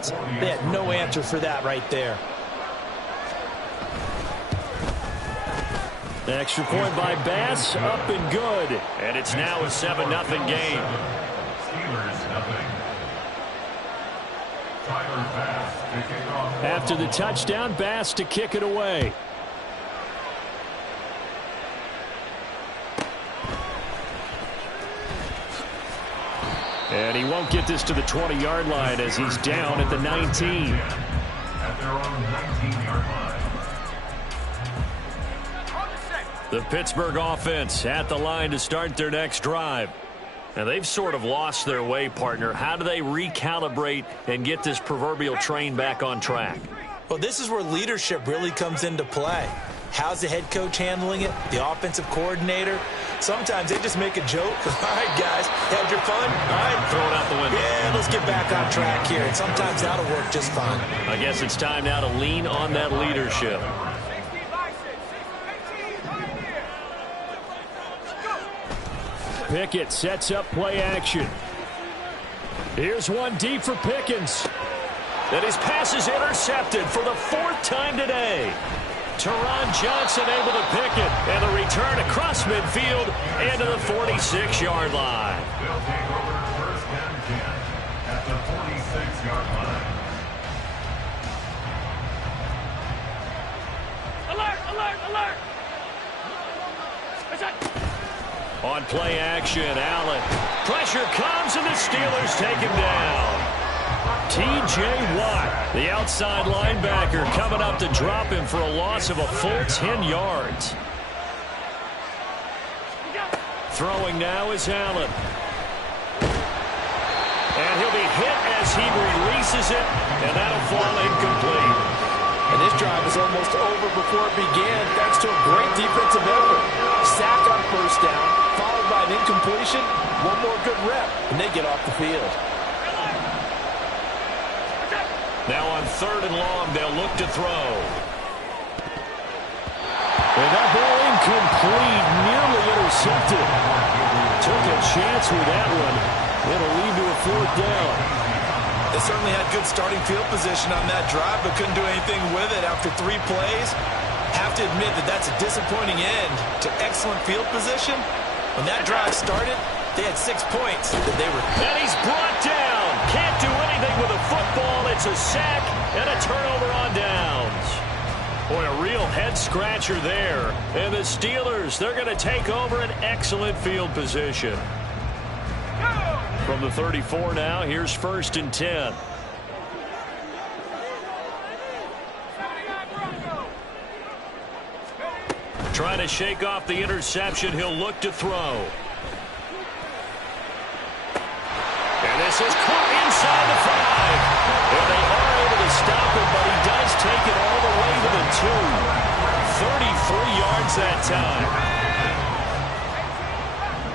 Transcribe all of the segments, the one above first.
defense. They had no answer for that right there. Extra point by Bass, up and good. And it's now a 7-0 game. After the touchdown, Bass to kick it away. And he won't get this to the 20-yard line as he's down at the 19. At their own 19-yard line. The Pittsburgh offense at the line to start their next drive. And they've sort of lost their way, partner. How do they recalibrate and get this proverbial train back on track? Well, this is where leadership really comes into play. How's the head coach handling it? The offensive coordinator? Sometimes they just make a joke. All right, guys, had your fun? All right. Throw it out the window. Yeah, let's get back on track here. And sometimes that'll work just fine. I guess it's time now to lean on that leadership. Pickett sets up play action. Here's one deep for Pickens. And his pass is intercepted for the 4th time today. Teron Johnson able to pick it. And the return across midfield and to the 46-yard line. They'll take over first and 10 at the 46-yard line. Alert, alert, alert! On play action, Allen. Pressure comes, and the Steelers take him down. T.J. Watt, the outside linebacker, coming up to drop him for a loss of a full 10 yards. Throwing now is Allen. And he'll be hit as he releases it, and that'll fall incomplete. And this drive is almost over before it began, thanks to a great defensive effort. Sack on first down, followed by an incompletion. One more good rep, and they get off the field. Now on 3rd and long, they'll look to throw. And that ball incomplete, nearly intercepted. Took a chance with that one. It'll lead to a 4th down. They certainly had good starting field position on that drive, but couldn't do anything with it after 3 plays. Have to admit that that's a disappointing end to excellent field position. When that drive started, they had 6 points that they were. And he's brought down. Can't do anything with a football. It's a sack and a turnover on downs. Boy, a real head-scratcher there. And the Steelers, they're going to take over an excellent field position. From the 34 now, here's 1st and 10. Trying to shake off the interception. He'll look to throw. And this is caught inside the 5. And they are able to stop him, but he does take it all the way to the 2. 33 yards that time.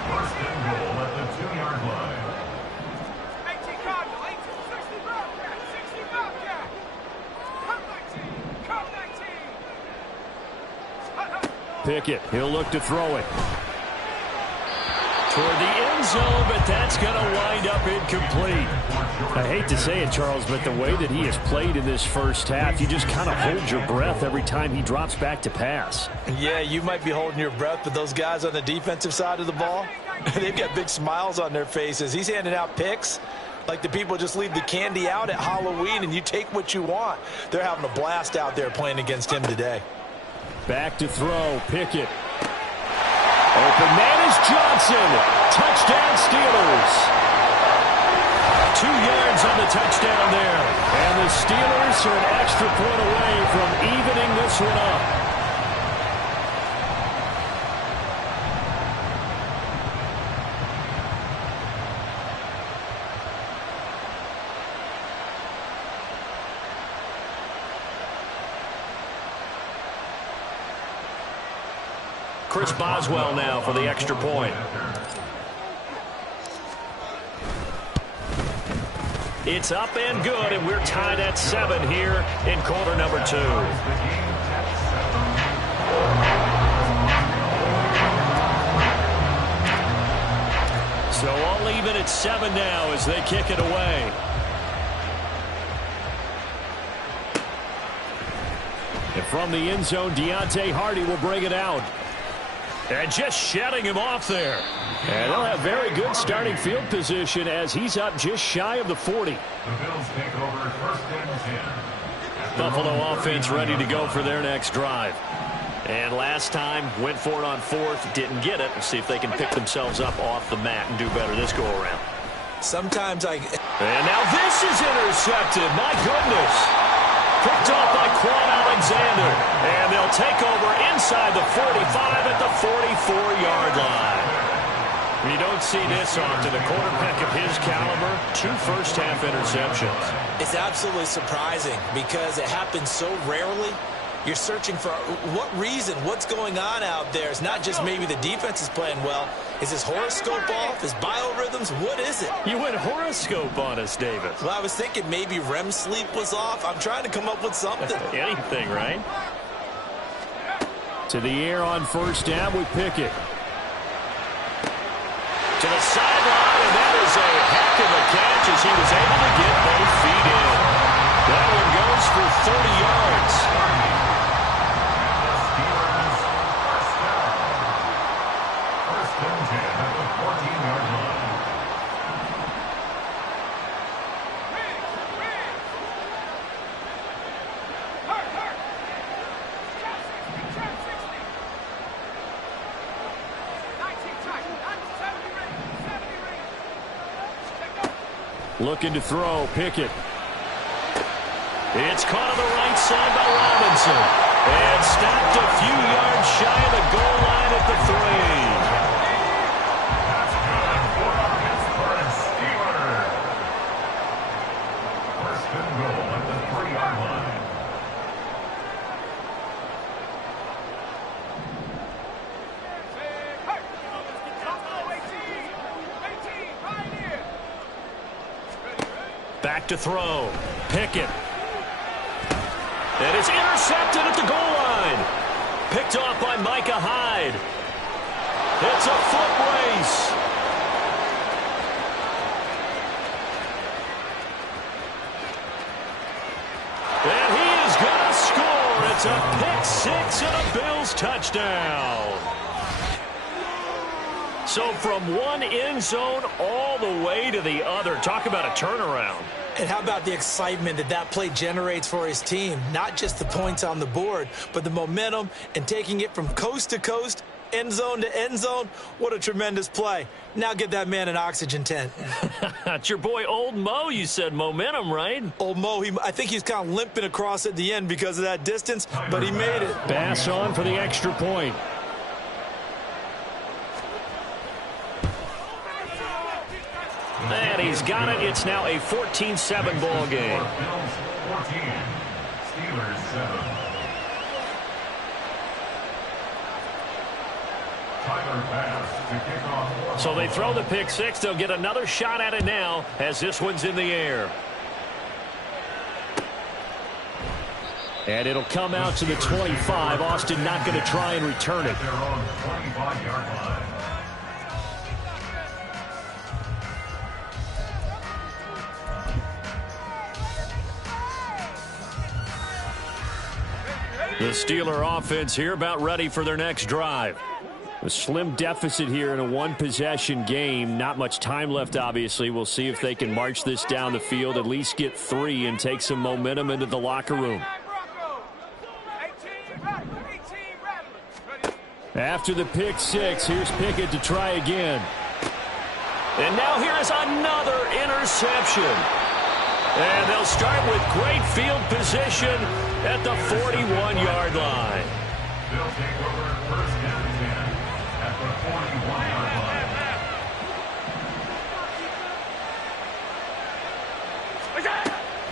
First and goal at the 2-yard line. Pickett, he'll look to throw it. Toward the end zone, but that's going to wind up incomplete. I hate to say it, Charles, but the way that he has played in this first half, you just kind of hold your breath every time he drops back to pass. Yeah, you might be holding your breath, but those guys on the defensive side of the ball, they've got big smiles on their faces. He's handing out picks like the people just leave the candy out at Halloween and you take what you want. They're having a blast out there playing against him today. Back to throw, Pickett. Open man is Johnson. Touchdown Steelers. 2 yards on the touchdown there. And the Steelers are an extra point away from evening this one up. Chris Boswell now for the extra point. It's up and good, and we're tied at 7 here in quarter number 2. So all even at 7 now as they kick it away. from the end zone, Deontay Hardy will bring it out. And just shutting him off there. And they'll have very good starting field position as he's up just shy of the 40. The Bills take over first and 10. Buffalo offense ready to go for their next drive. And last time, went for it on fourth, didn't get it. Let's see if they can pick themselves up off the mat and do better this go-around. And now this is intercepted. My goodness. Picked off by Quan Alexander. And they'll take over inside the 45 at the 44-yard line. You don't see this often. A quarterback of his caliber, 2 first-half interceptions. It's absolutely surprising because it happens so rarely. You're searching for what reason, what's going on out there. It's not just maybe the defense is playing well. Is his horoscope off? His biorhythms? What is it? You went horoscope on us, David. Well, I was thinking maybe REM sleep was off. I'm trying to come up with something. Anything, right? To the air on first down with Pickett. To the sideline, and that is a heck of a catch as he was able to get both feet in. That one goes for 30 yards. Looking to throw, Pickett. It's caught on the right side by Robinson. And stopped a few yards shy of the goal line at the 3. That's good for the Pittsburgh Steelers. First and goal at the 3-yard line. Back to throw. Pickett. And it's intercepted at the goal line. Picked off by Micah Hyde. It's a foot race. And he is going to score. It's a pick 6 and a Bills touchdown. So from one end zone all the way to the other. Talk about a turnaround. And how about the excitement that play generates for his team? Not just the points on the board, but the momentum and taking it from coast to coast, end zone to end zone. What a tremendous play. Now get that man an oxygen tent. It's your boy Old Mo, you said momentum, right? Old Mo, I think he's kind of limping across at the end because of that distance, but he made it. Bass on for the extra point. And he's got it. It's now a 14-7 ball game. Bills 14, Steelers 7. Tyler Bass to kick off. So they throw the pick 6. They'll get another shot at it now as this one's in the air. And it'll come out to the 25. Austin not going to try and return it. Their own 25-yard line. The Steeler offense here about ready for their next drive. A slim deficit here in a one-possession game. Not much time left, obviously. We'll see if they can march this down the field, at least get 3, and take some momentum into the locker room. After the pick 6, here's Pickett to try again. And now here is another interception. And they'll start with great field position at the 41-yard line. They'll take over first and 10 at the 41-yard line.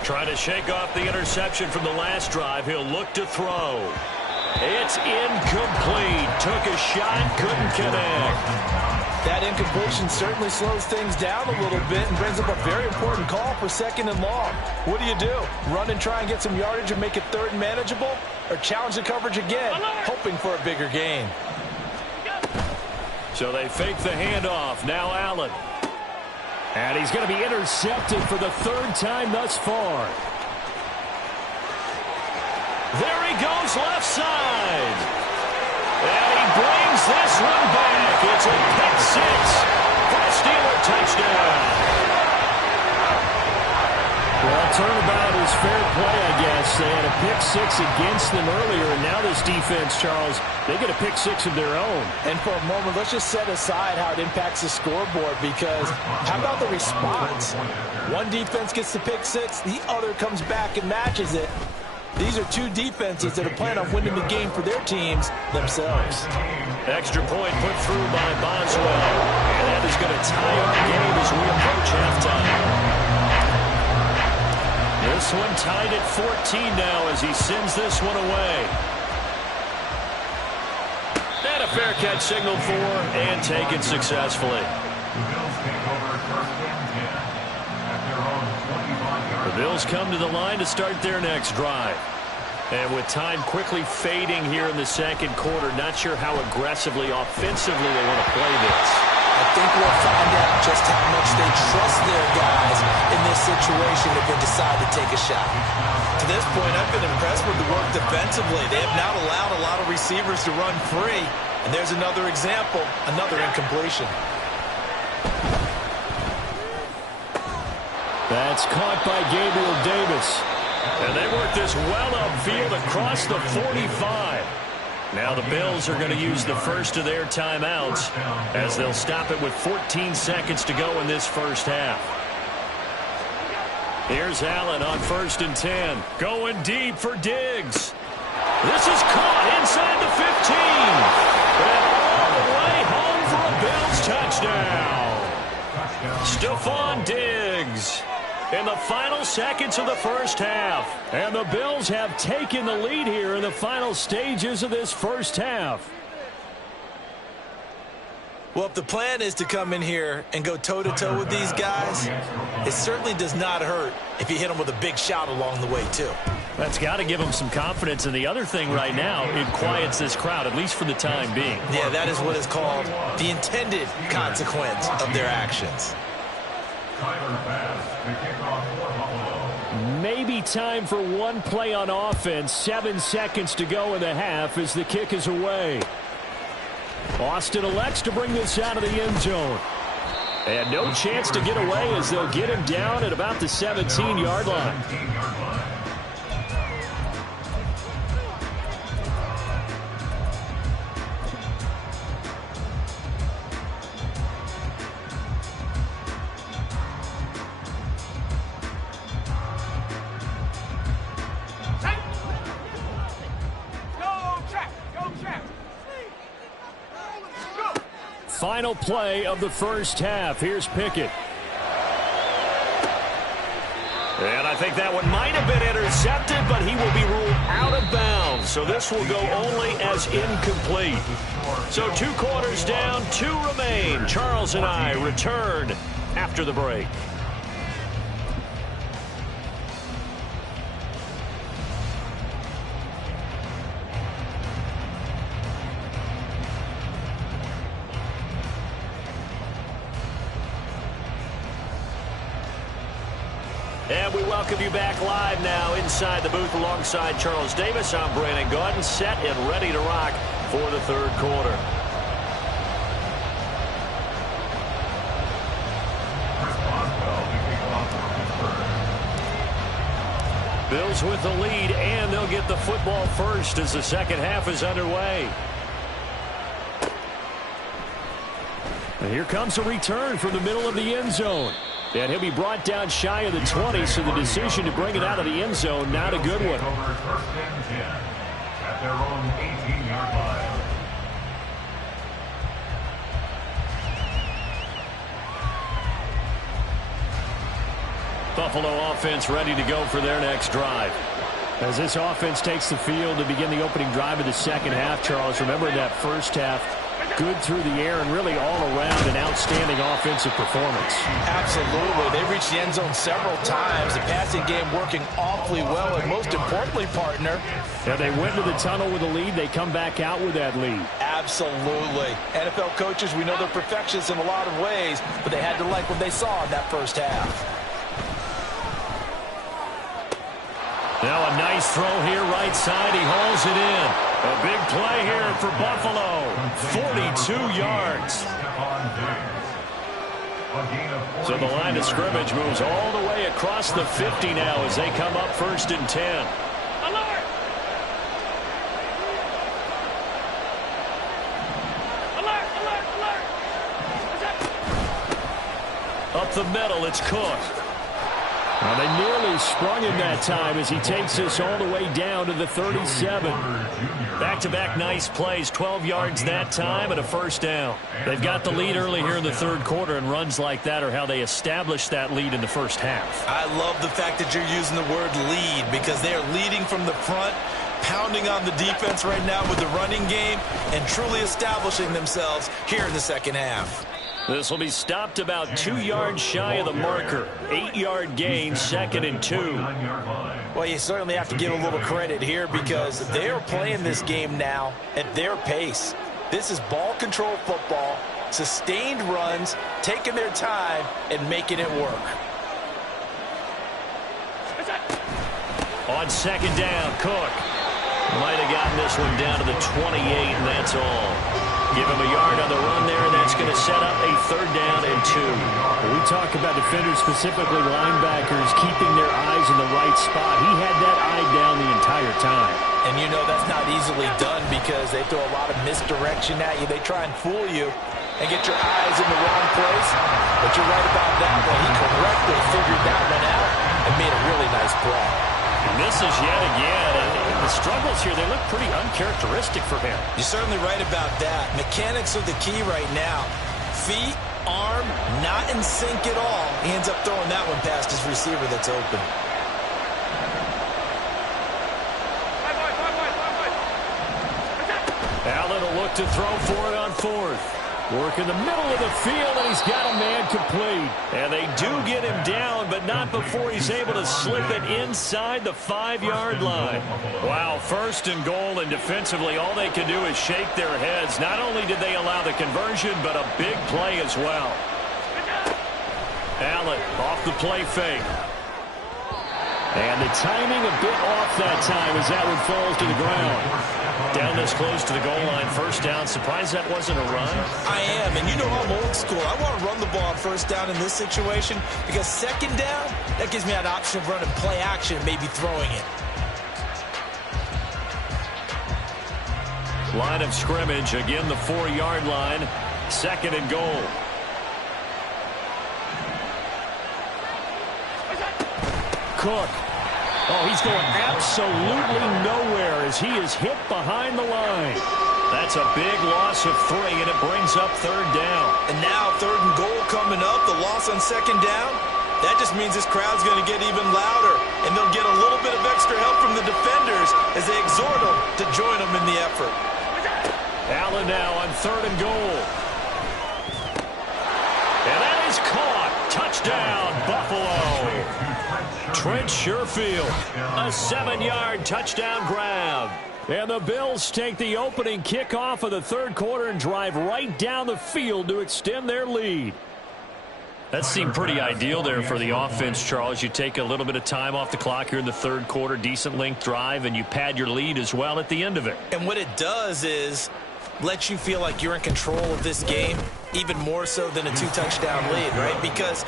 Trying to shake off the interception from the last drive. He'll look to throw. It's incomplete. Took a shot, couldn't connect. That incompletion certainly slows things down a little bit and brings up a very important call for 2nd and long. What do? Run and try and get some yardage and make it 3rd and manageable? Or challenge the coverage again, hoping for a bigger gain? So they fake the handoff. Now Allen. And he's going to be intercepted for the 3rd time thus far. There he goes left side. And he brings this one back. It's a pick six for a Steeler touchdown. Well, turnabout is fair play, I guess. They had a pick six against them earlier, and now this defense, Charles, they get a pick six of their own. And for a moment, let's just set aside how it impacts the scoreboard, because how about the response? One defense gets the pick six, the other comes back and matches it. These are two defenses that are planning on winning the game for their teams themselves. Extra point put through by Boswell, and that is going to tie up the game as we approach halftime. This one tied at 14 now as he sends this one away. And a fair catch signaled for and taken successfully. The Bills come to the line to start their next drive. And with time quickly fading here in the second quarter, not sure how aggressively, offensively they want to play this. I think we'll find out just how much they trust their guys in this situation if they decide to take a shot. To this point, I've been impressed with the work defensively. They have not allowed a lot of receivers to run free. And there's another example, another incompletion. That's caught by Gabriel Davis. And they work this well upfield across the 45. Now the Bills are going to use the first of their timeouts as they'll stop it with 14 seconds to go in this first half. Here's Allen on 1st and 10. Going deep for Diggs. This is caught inside the 15. And all the way home for a Bills touchdown. Stephon Diggs. In the final seconds of the first half. And the Bills have taken the lead here in the final stages of this first half. Well, if the plan is to come in here and go toe-to-toe with these guys, it certainly does not hurt if you hit them with a big shot along the way, too. That's got to give them some confidence. And the other thing right now, it quiets this crowd, at least for the time being. Yeah, that is what is called the intended consequence of their actions. Maybe time for one play on offense. 7 seconds to go in the half as the kick is away. Austin elects to bring this out of the end zone. And no chance to get away as they'll get him down at about the 17-yard line. Final play of the first half. Here's Pickett. And I think that one might have been intercepted, but he will be ruled out of bounds. So this will go only as incomplete. So 2 quarters down, 2 remain. Charles and I return after the break. And we welcome you back live now inside the booth alongside Charles Davis. I'm Brandon Gaudin, set and ready to rock for the third quarter. Bills with the lead, and they'll get the football first as the second half is underway. And here comes a return from the middle of the end zone. And he'll be brought down shy of the 20, so the decision to bring it out of the end zone, not a good one. At their own 18-yard line. Buffalo offense ready to go for their next drive. As this offense takes the field to begin the opening drive of the second half, Charles, remember that first half, good through the air and really all around an outstanding offensive performance. Absolutely. They reached the end zone several times. The passing game working awfully well, and most importantly, partner. Yeah, they went to the tunnel with a lead. They come back out with that lead. Absolutely. NFL coaches, we know they're perfectionists in a lot of ways, but they had to like what they saw in that first half. Now a nice throw here right side. He hauls it in. A big play here for Buffalo. 42 yards. So the line of scrimmage moves all the way across the 50 now as they come up 1st and 10. Alert! Alert! Alert! Alert! Up the middle, it's Cook. Well, they nearly sprung him that time as he takes us all the way down to the 37. Back-to-back nice plays, 12 yards that time and a 1st down. They've got the lead early here in the 3rd quarter, and runs like that are how they establish that lead in the 1st half. I love the fact that you're using the word lead because they are leading from the front, pounding on the defense right now with the running game, and truly establishing themselves here in the 2nd half. This will be stopped about 2 yards shy of the marker. 8-yard gain, 2nd and 2. Well, you certainly have to give a little credit here because they are playing this game now at their pace. This is ball control football, sustained runs, taking their time, and making it work. On 2nd down, Cook might have gotten this one down to the 28, and that's all. Give him a yard on the run there, and that's going to set up a 3rd down and 2. We talk about defenders, specifically linebackers, keeping their eyes in the right spot. He had that eye down the entire time. And you know that's not easily done because they throw a lot of misdirection at you. They try and fool you and get your eyes in the wrong place. But you're right about that one. He correctly figured that one out and made a really nice play. Misses yet again, and the struggles here, they look pretty uncharacteristic for him. You're certainly right about that. Mechanics are the key right now. Feet, arm, not in sync at all. He ends up throwing that one past his receiver that's open. Allen will look to throw for it on 4th. Work in the middle of the field, and he's got a man complete. And they do get him down, but not before he's able to slip it inside the 5-yard line. Wow, 1st and goal, and defensively, all they can do is shake their heads. Not only did they allow the conversion, but a big play as well. Allen off the play fake. And the timing a bit off that time as that one falls to the ground. Down this close to the goal line, 1st down. Surprised that wasn't a run? I am, and you know I'm old school. I want to run the ball on 1st down in this situation because 2nd down, that gives me an option of running play action, maybe throwing it. Line of scrimmage, again the 4-yard line, 2nd and goal. Cook. Oh, he's going absolutely nowhere as he is hit behind the line. That's a big loss of 3, and it brings up 3rd down. And now 3rd and goal coming up, the loss on 2nd down. That just means this crowd's going to get even louder, and they'll get a little bit of extra help from the defenders as they exhort them to join them in the effort. Allen now on 3rd and goal. And that is caught. Touchdown, Buffalo. Trent Sherfield, a 7-yard touchdown grab. And the Bills take the opening kickoff of the 3rd quarter and drive right down the field to extend their lead. That seemed pretty ideal there for the offense, Charles. You take a little bit of time off the clock here in the 3rd quarter, decent length drive, and you pad your lead as well at the end of it. And what it does is let you feel like you're in control of this game, even more so than a 2-touchdown lead, right? Because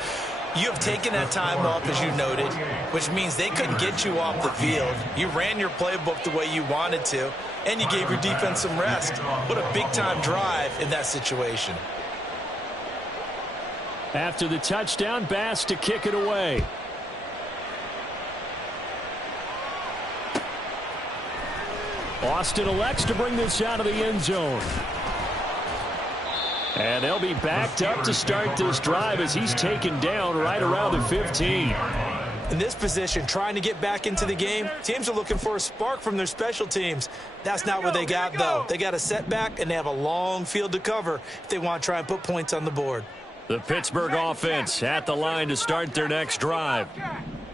you have taken that time off, as you noted, which means they couldn't get you off the field. You ran your playbook the way you wanted to, and you gave your defense some rest. What a big-time drive in that situation. After the touchdown, Bass to kick it away. Austin elects to bring this out of the end zone. And they'll be backed up to start this drive as he's taken down right around the 15. In this position, trying to get back into the game, teams are looking for a spark from their special teams. That's not what they got, though. They got a setback, and they have a long field to cover if they want to try and put points on the board. The Pittsburgh offense at the line to start their next drive.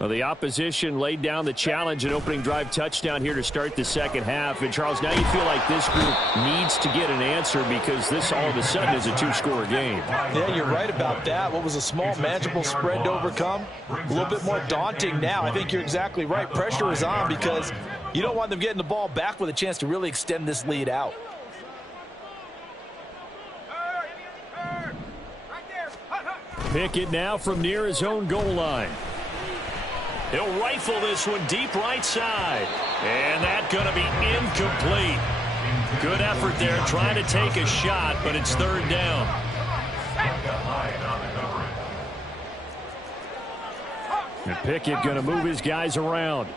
Well, the opposition laid down the challenge and opening drive touchdown here to start the second half. And, Charles, now you feel like this group needs to get an answer because this all of a sudden is a two-score game. Yeah, you're right about that. What was a small, manageable spread to overcome? A little bit more daunting now. I think you're exactly right. Pressure is on because you don't want them getting the ball back with a chance to really extend this lead out. Pickett now from near his own goal line. He'll rifle this one deep right side. And that's going to be incomplete. Good effort there trying to take a shot, but it's third down. And Pickett going to move his guys around.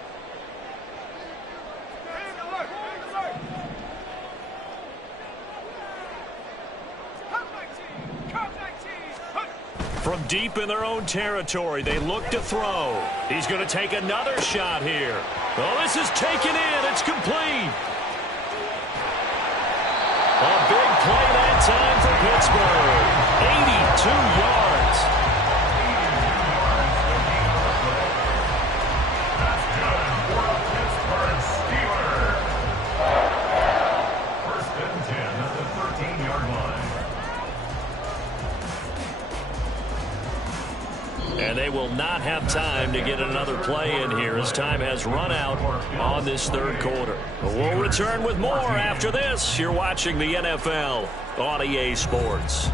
From deep in their own territory, they look to throw. He's going to take another shot here. Oh, this is taken in. It's complete. A big play that time for Pittsburgh. 82 yards. First and 10 at the 13-yard line. And they will not have time to get another play in here as time has run out on this third quarter. But we'll return with more after this. You're watching the NFL on EA Sports.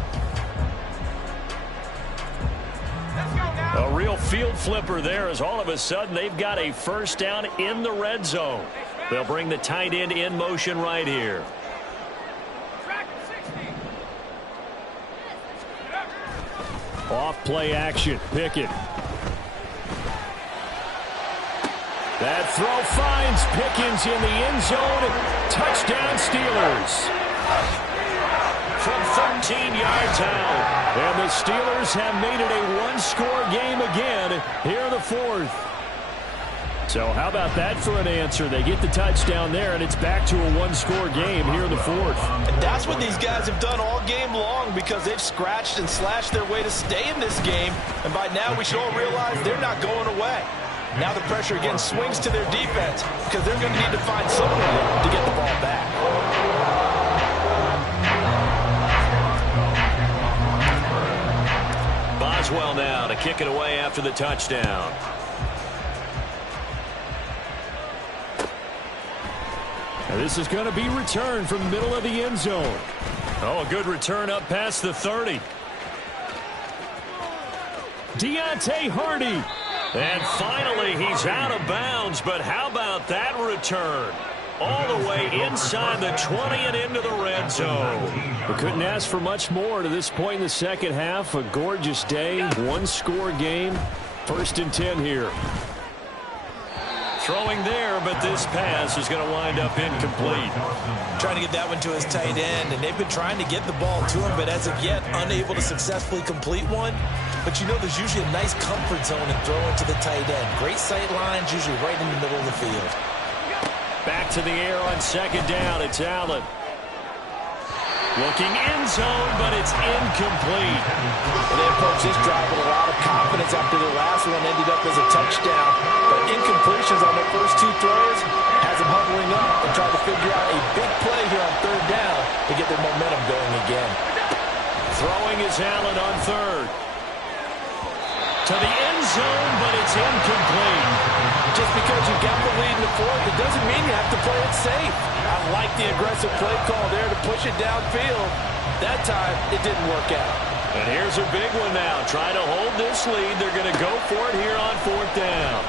A real field flipper there as all of a sudden they've got a first down in the red zone. They'll bring the tight end in motion right here. Off play action. Pickett. That throw finds Pickens in the end zone. Touchdown Steelers. From 13 yards out. And the Steelers have made it a one-score game again here in the fourth. So how about that for an answer? They get the touchdown there, and it's back to a one-score game here in the fourth. And that's what these guys have done all game long because they've scratched and slashed their way to stay in this game. And by now we should all realize they're not going away. Now the pressure again swings to their defense because they're going to need to find some way to get the ball back. Boswell now to kick it away after the touchdown. Now this is going to be returned from the middle of the end zone. Oh, a good return up past the 30. Deontay Hardy. And finally, he's out of bounds. But how about that return? All the way inside the 20 and into the red zone. We couldn't ask for much more to this point in the second half. A gorgeous day, one-score game. First and 10 here. Throwing there, but this pass is going to wind up incomplete. Trying to get that one to his tight end, and they've been trying to get the ball to him, but as of yet, unable to successfully complete one. But you know there's usually a nice comfort zone in throwing to the tight end. Great sight lines, usually right in the middle of the field. Back to the air on second down. It's Allen. Looking end zone, but it's incomplete. Well, they approached this drive with a lot of confidence after their last one ended up as a touchdown. But incompletions on their first two throws has them huddling up and trying to figure out a big play here on third down to get their momentum going again. Throwing is Allen on third. To the end zone, but it's incomplete. Just because you've got the lead in the fourth, it doesn't mean you have to play it safe. I like the aggressive play call there to push it downfield. That time, it didn't work out. And here's a big one now. Trying to hold this lead. They're going to go for it here on fourth down.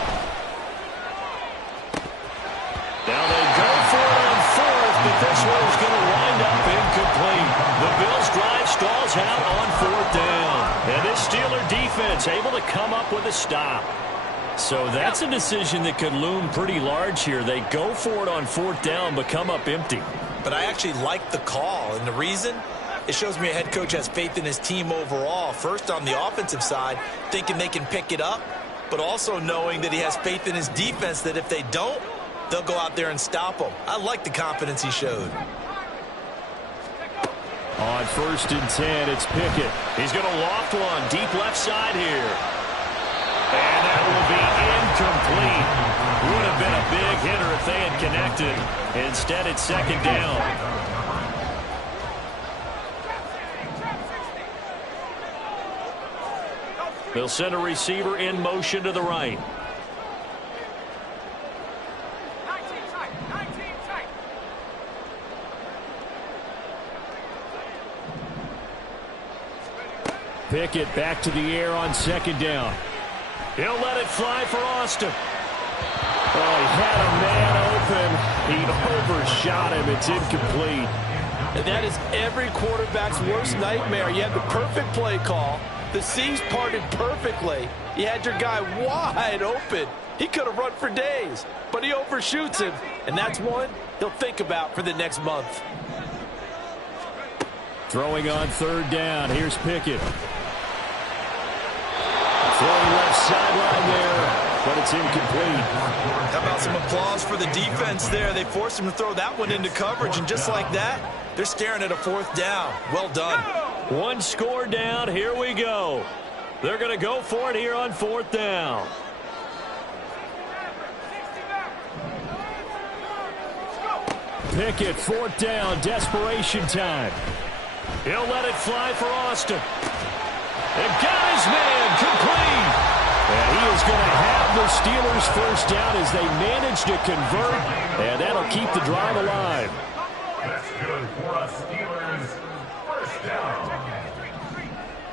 Now they go for it on fourth, but this one is going to wind up incomplete. The Bills' drive stalls out on fourth down. And this Steeler defense able to come up with a stop. So that's a decision that could loom pretty large here. They go for it on fourth down, but come up empty. But I actually like the call, and the reason? It shows me a head coach has faith in his team overall. First on the offensive side, thinking they can pick it up, but also knowing that he has faith in his defense that if they don't, they'll go out there and stop them. I like the confidence he showed. On first and 10, it's Pickett. He's going to loft one deep left side here. And that will be incomplete. Would have been a big hitter if they had connected. Instead, it's second down. They'll send a receiver in motion to the right. Pickett back to the air on second down. He'll let it fly for Austin. Oh, he had a man open. He overshot him. It's incomplete. And that is every quarterback's worst nightmare. You had the perfect play call. The seams parted perfectly. You had your guy wide open. He could have run for days, but he overshoots him. And that's one he'll think about for the next month. Throwing on third down. Here's Pickett. Throwing left sideline there, but it's incomplete. How about some applause for the defense there? They forced him to throw that one into coverage, and just like that, they're staring at a fourth down. Well done. One score down. Here we go. They're going to go for it here on fourth down. Pickett, fourth down, desperation time. He'll let it fly for Austin. And got his man complete. And he is going to have the Steelers first down as they manage to convert, and that'll keep the drive alive. That's good for us Steelers. First down.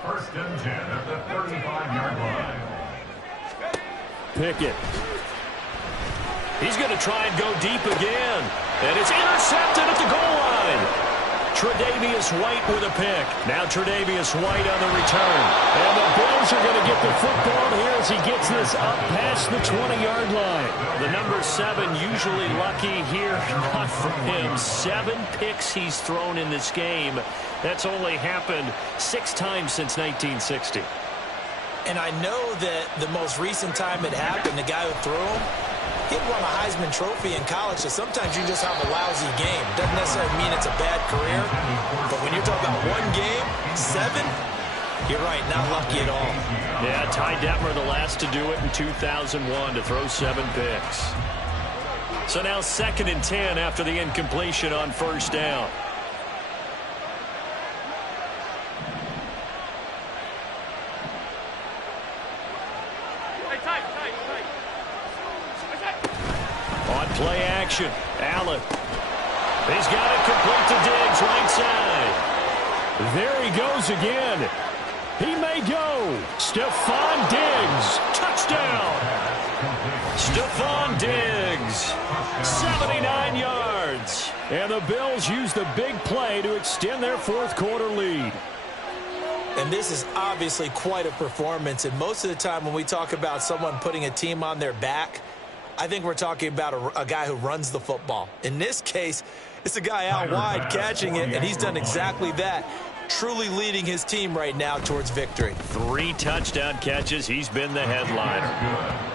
First and 10 at the 35-yard line. Pickett. He's going to try and go deep again. And it's intercepted at the goal line. Tre'Davious White with a pick. Now Tre'Davious White on the return. And the Bills are going to get the football here as he gets this up past the 20-yard line. The number 7 usually lucky here. Not for him. 7 picks he's thrown in this game. That's only happened 6 times since 1960. And I know that the most recent time it happened, the guy who threw him, he won a Heisman Trophy in college, so sometimes you just have a lousy game. Doesn't necessarily mean it's a bad career, but when you're talking about one game, 7, you're right, not lucky at all. Yeah, Ty Detmer the last to do it in 2001 to throw 7 picks. So now second and 10 after the incompletion on first down. On play action, Allen. He's got it complete to Diggs, right side. There he goes again. He may go. Stephon Diggs. Touchdown. Stephon Diggs, 79 yards. And the Bills use the big play to extend their fourth quarter lead. And this is obviously quite a performance. And most of the time when we talk about someone putting a team on their back, I think we're talking about a guy who runs the football. In this case, it's a guy out wide catching it, and he's done exactly that, truly leading his team right now towards victory. 3 touchdown catches. He's been the headliner.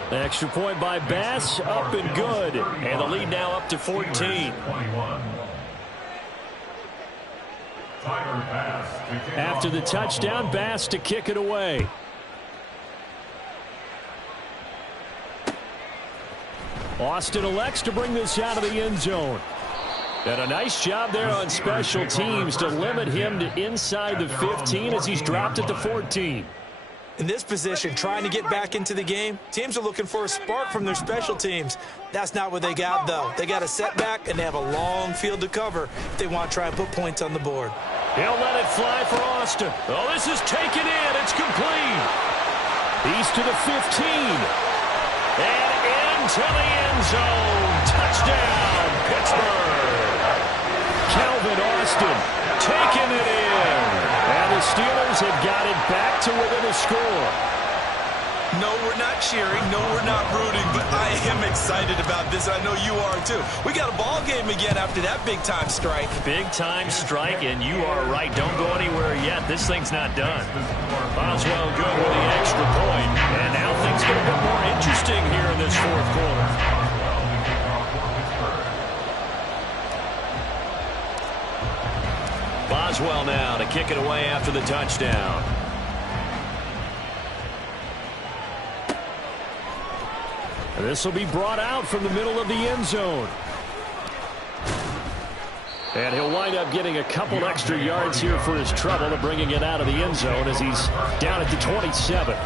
The extra point by Bass, up and good. And the lead now up to 14. After the touchdown, Bass to kick it away. Austin elects to bring this out of the end zone. And a nice job there on special teams to limit him to inside the 15 as he's dropped it to 14. In this position, trying to get back into the game, teams are looking for a spark from their special teams. That's not what they got, though. They got a setback, and they have a long field to cover if they want to try and put points on the board. He'll let it fly for Austin. Oh, this is taken in. It's complete. He's to the 15. And into the end zone. Touchdown, Pittsburgh. Calvin Austin taking it in. And the Steelers have got it back to within a score. No, we're not cheering. No, we're not rooting. But I am excited about this. I know you are, too. We got a ball game again after that big-time strike. Big-time strike, and you are right. Don't go anywhere yet. This thing's not done. Boswell good with the extra point. And now things get a bit more interesting here in this fourth quarter. Boswell now to kick it away after the touchdown. This will be brought out from the middle of the end zone. And he'll wind up getting a couple extra yards here for his trouble of bringing it out of the end zone as he's down at the 27.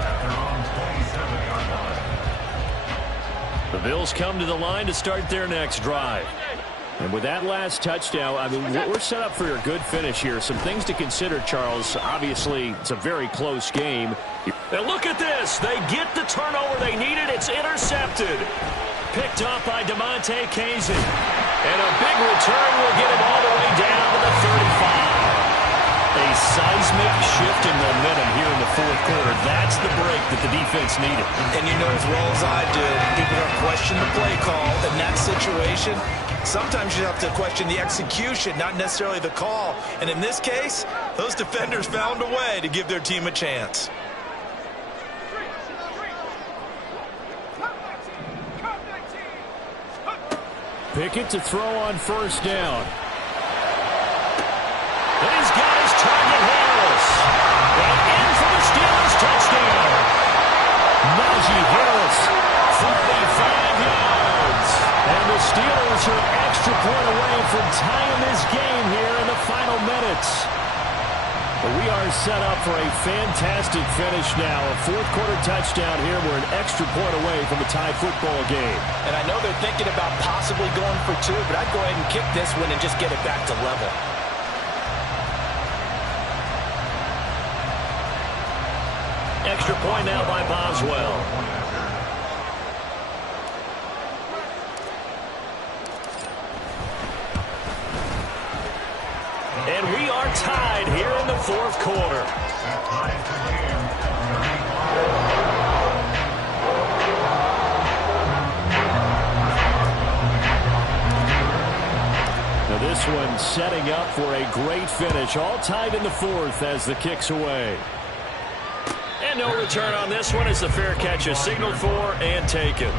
The Bills come to the line to start their next drive. And with that last touchdown, I mean, we're set up for a good finish here. Some things to consider, Charles. Obviously, it's a very close game. And look at this. They get the turnover they needed. It's intercepted. Picked off by DeMonte Casey. And a big return will get him all the way down to the 35. A seismic shift in momentum here in the fourth quarter. That's the break that the defense needed. And you know as well as I do, people are going to question the play call in that situation. Sometimes you have to question the execution, not necessarily the call. And in this case, those defenders found a way to give their team a chance. Pickett to throw on first down. These guys target Harris. And in for the Steelers touchdown. Najee Harris, 45 yards. And the Steelers are an extra point away from tying this game here in the final minutes. But we are set up for a fantastic finish now. A fourth-quarter touchdown here. We're an extra point away from a tie football game. And I know they're thinking about possibly going for two, but I'd go ahead and kick this one and just get it back to level. Extra point now by Boswell. And we are tied here in the fourth quarter. Now this one setting up for a great finish. All tied in the fourth as the kick's away. And no return on this one as the fair catch is signaled for and taken.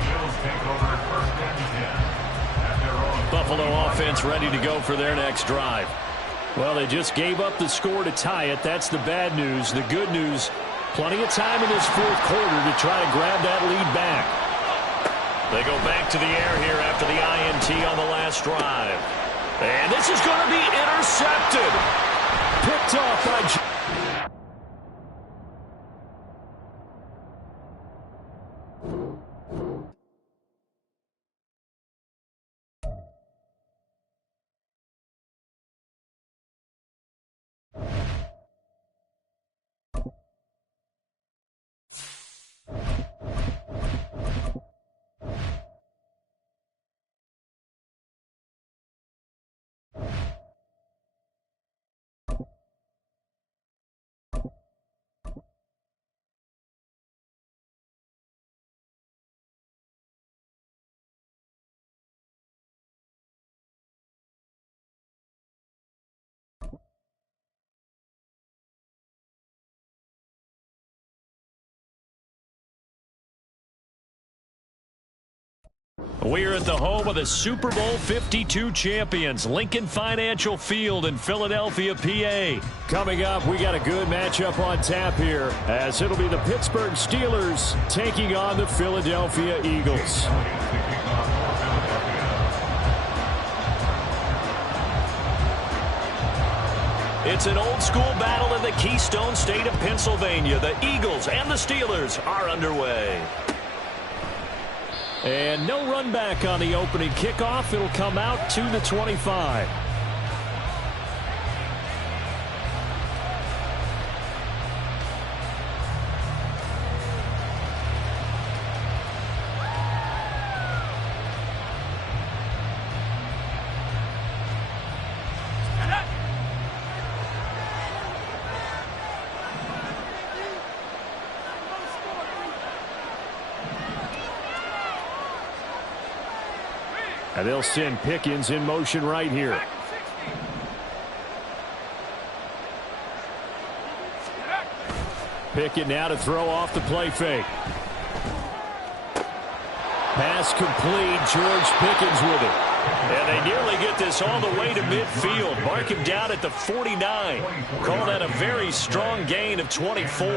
Buffalo offense ready to go for their next drive. Well, they just gave up the score to tie it. That's the bad news. The good news, plenty of time in this fourth quarter to try to grab that lead back. They go back to the air here after the INT on the last drive. And this is going to be intercepted. Picked off by... We're at the home of the Super Bowl 52 champions, Lincoln Financial Field in Philadelphia, PA. Coming up, we got a good matchup on tap here, as it'll be the Pittsburgh Steelers taking on the Philadelphia Eagles. It's an old-school battle in the Keystone State of Pennsylvania. The Eagles and the Steelers are underway. And no run back on the opening kickoff. It'll come out to the 25. And they'll send Pickens in motion right here. Pickett now to throw off the play fake. Pass complete. George Pickens with it. And they nearly get this all the way to midfield. Mark him down at the 49. Call that a very strong gain of 24.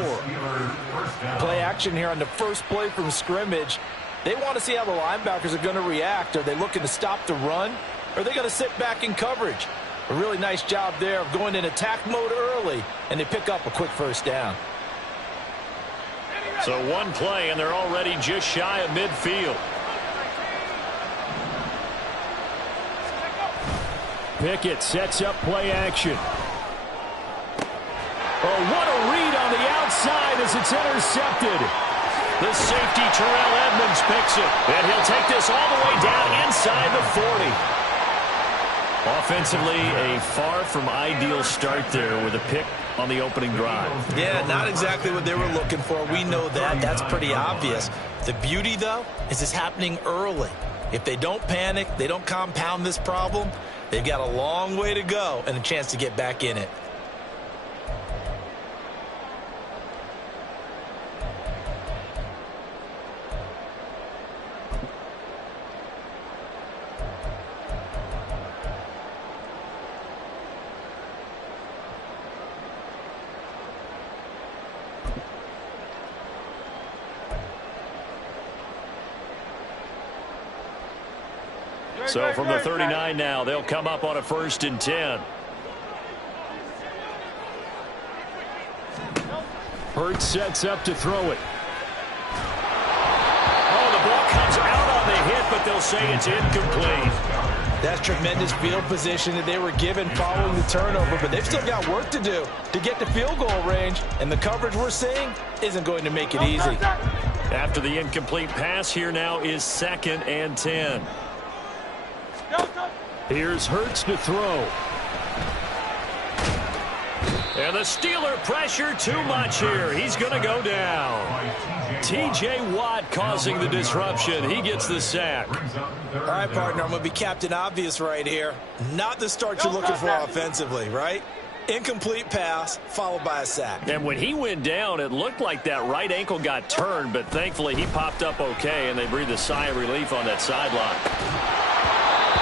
Play action here on the first play from scrimmage. They want to see how the linebackers are going to react. Are they looking to stop the run? Or are they going to sit back in coverage? A really nice job there of going in attack mode early, and they pick up a quick first down. So one play, and they're already just shy of midfield. Pickett sets up play action. Oh, what a read on the outside as it's intercepted. The safety, Terrell Edmonds, picks it. And he'll take this all the way down inside the 40. Offensively, a far from ideal start there with a pick on the opening drive. Yeah, not exactly what they were looking for. We know that. That's pretty obvious. The beauty, though, is it's happening early. If they don't panic, they don't compound this problem, they've got a long way to go and a chance to get back in it. So from the 39 now, they'll come up on a 1st and 10. Hurts sets up to throw it. Oh, the ball comes out on the hit, but they'll say it's incomplete. That's tremendous field position that they were given following the turnover, but they've still got work to do to get to field goal range, and the coverage we're seeing isn't going to make it easy. After the incomplete pass, here now is 2nd and 10. Here's Hurts to throw. And the Steeler pressure too much here. He's going to go down. T.J. Watt causing the disruption. He gets the sack. All right, partner, I'm going to be Captain Obvious right here. Not the start you're looking for offensively, right? Incomplete pass followed by a sack. And when he went down, it looked like that right ankle got turned, but thankfully he popped up okay, and they breathed a sigh of relief on that sideline.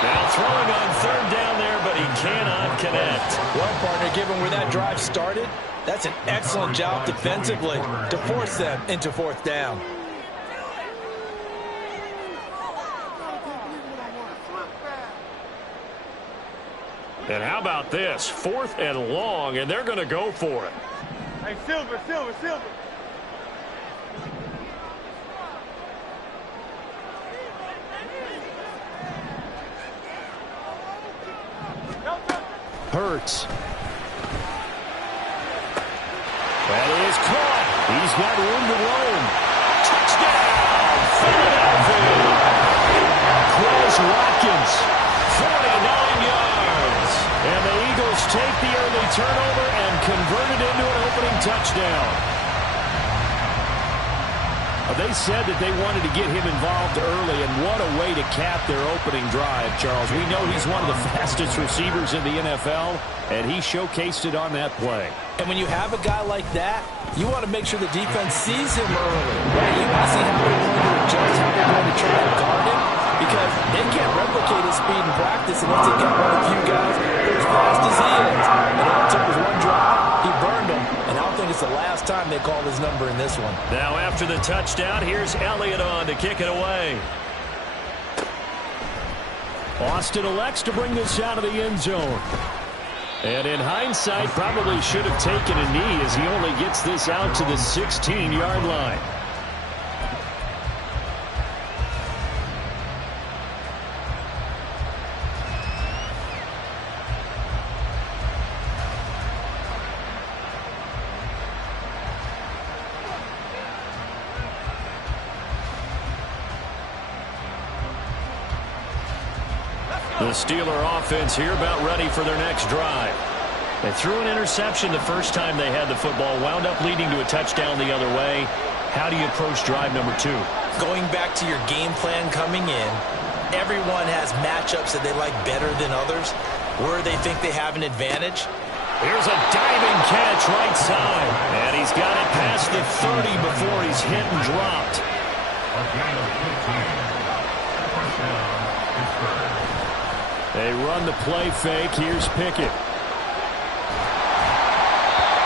Now throwing on 3rd down there, but he cannot connect. Well, partner, given where that drive started, that's an excellent job defensively to force them into 4th down. And how about this? 4th and long, and they're going to go for it. Hey, Silver. Hurts. That is caught. He's got room to roam. Touchdown, Philadelphia. Chris Watkins. 49 yards. And the Eagles take the early turnover and convert it into an opening touchdown. They said that they wanted to get him involved early, and what a way to cap their opening drive, Charles. We know he's one of the fastest receivers in the NFL, and he showcased it on that play. And when you have a guy like that, you want to make sure the defense sees him early. Right? You want to see how they're going to adjust, how they're going to try to guard him, because they can't replicate his speed in practice unless they've got one of the few guys as fast as he is. And all it took was one drive, he burned him, and I don't think it's the last time they called his number in this one. Now after the touchdown, here's Elliott on to kick it away. Austin elects to bring this out of the end zone. And in hindsight, probably should have taken a knee as he only gets this out to the 16-yard line. The Steeler offense here about ready for their next drive. They threw an interception the first time they had the football, wound up leading to a touchdown the other way. How do you approach drive number 2? Going back to your game plan coming in, everyone has matchups that they like better than others, where they think they have an advantage. Here's a diving catch right side. And he's got it past the 30 before he's hit and dropped. They run the play fake. Here's Pickett.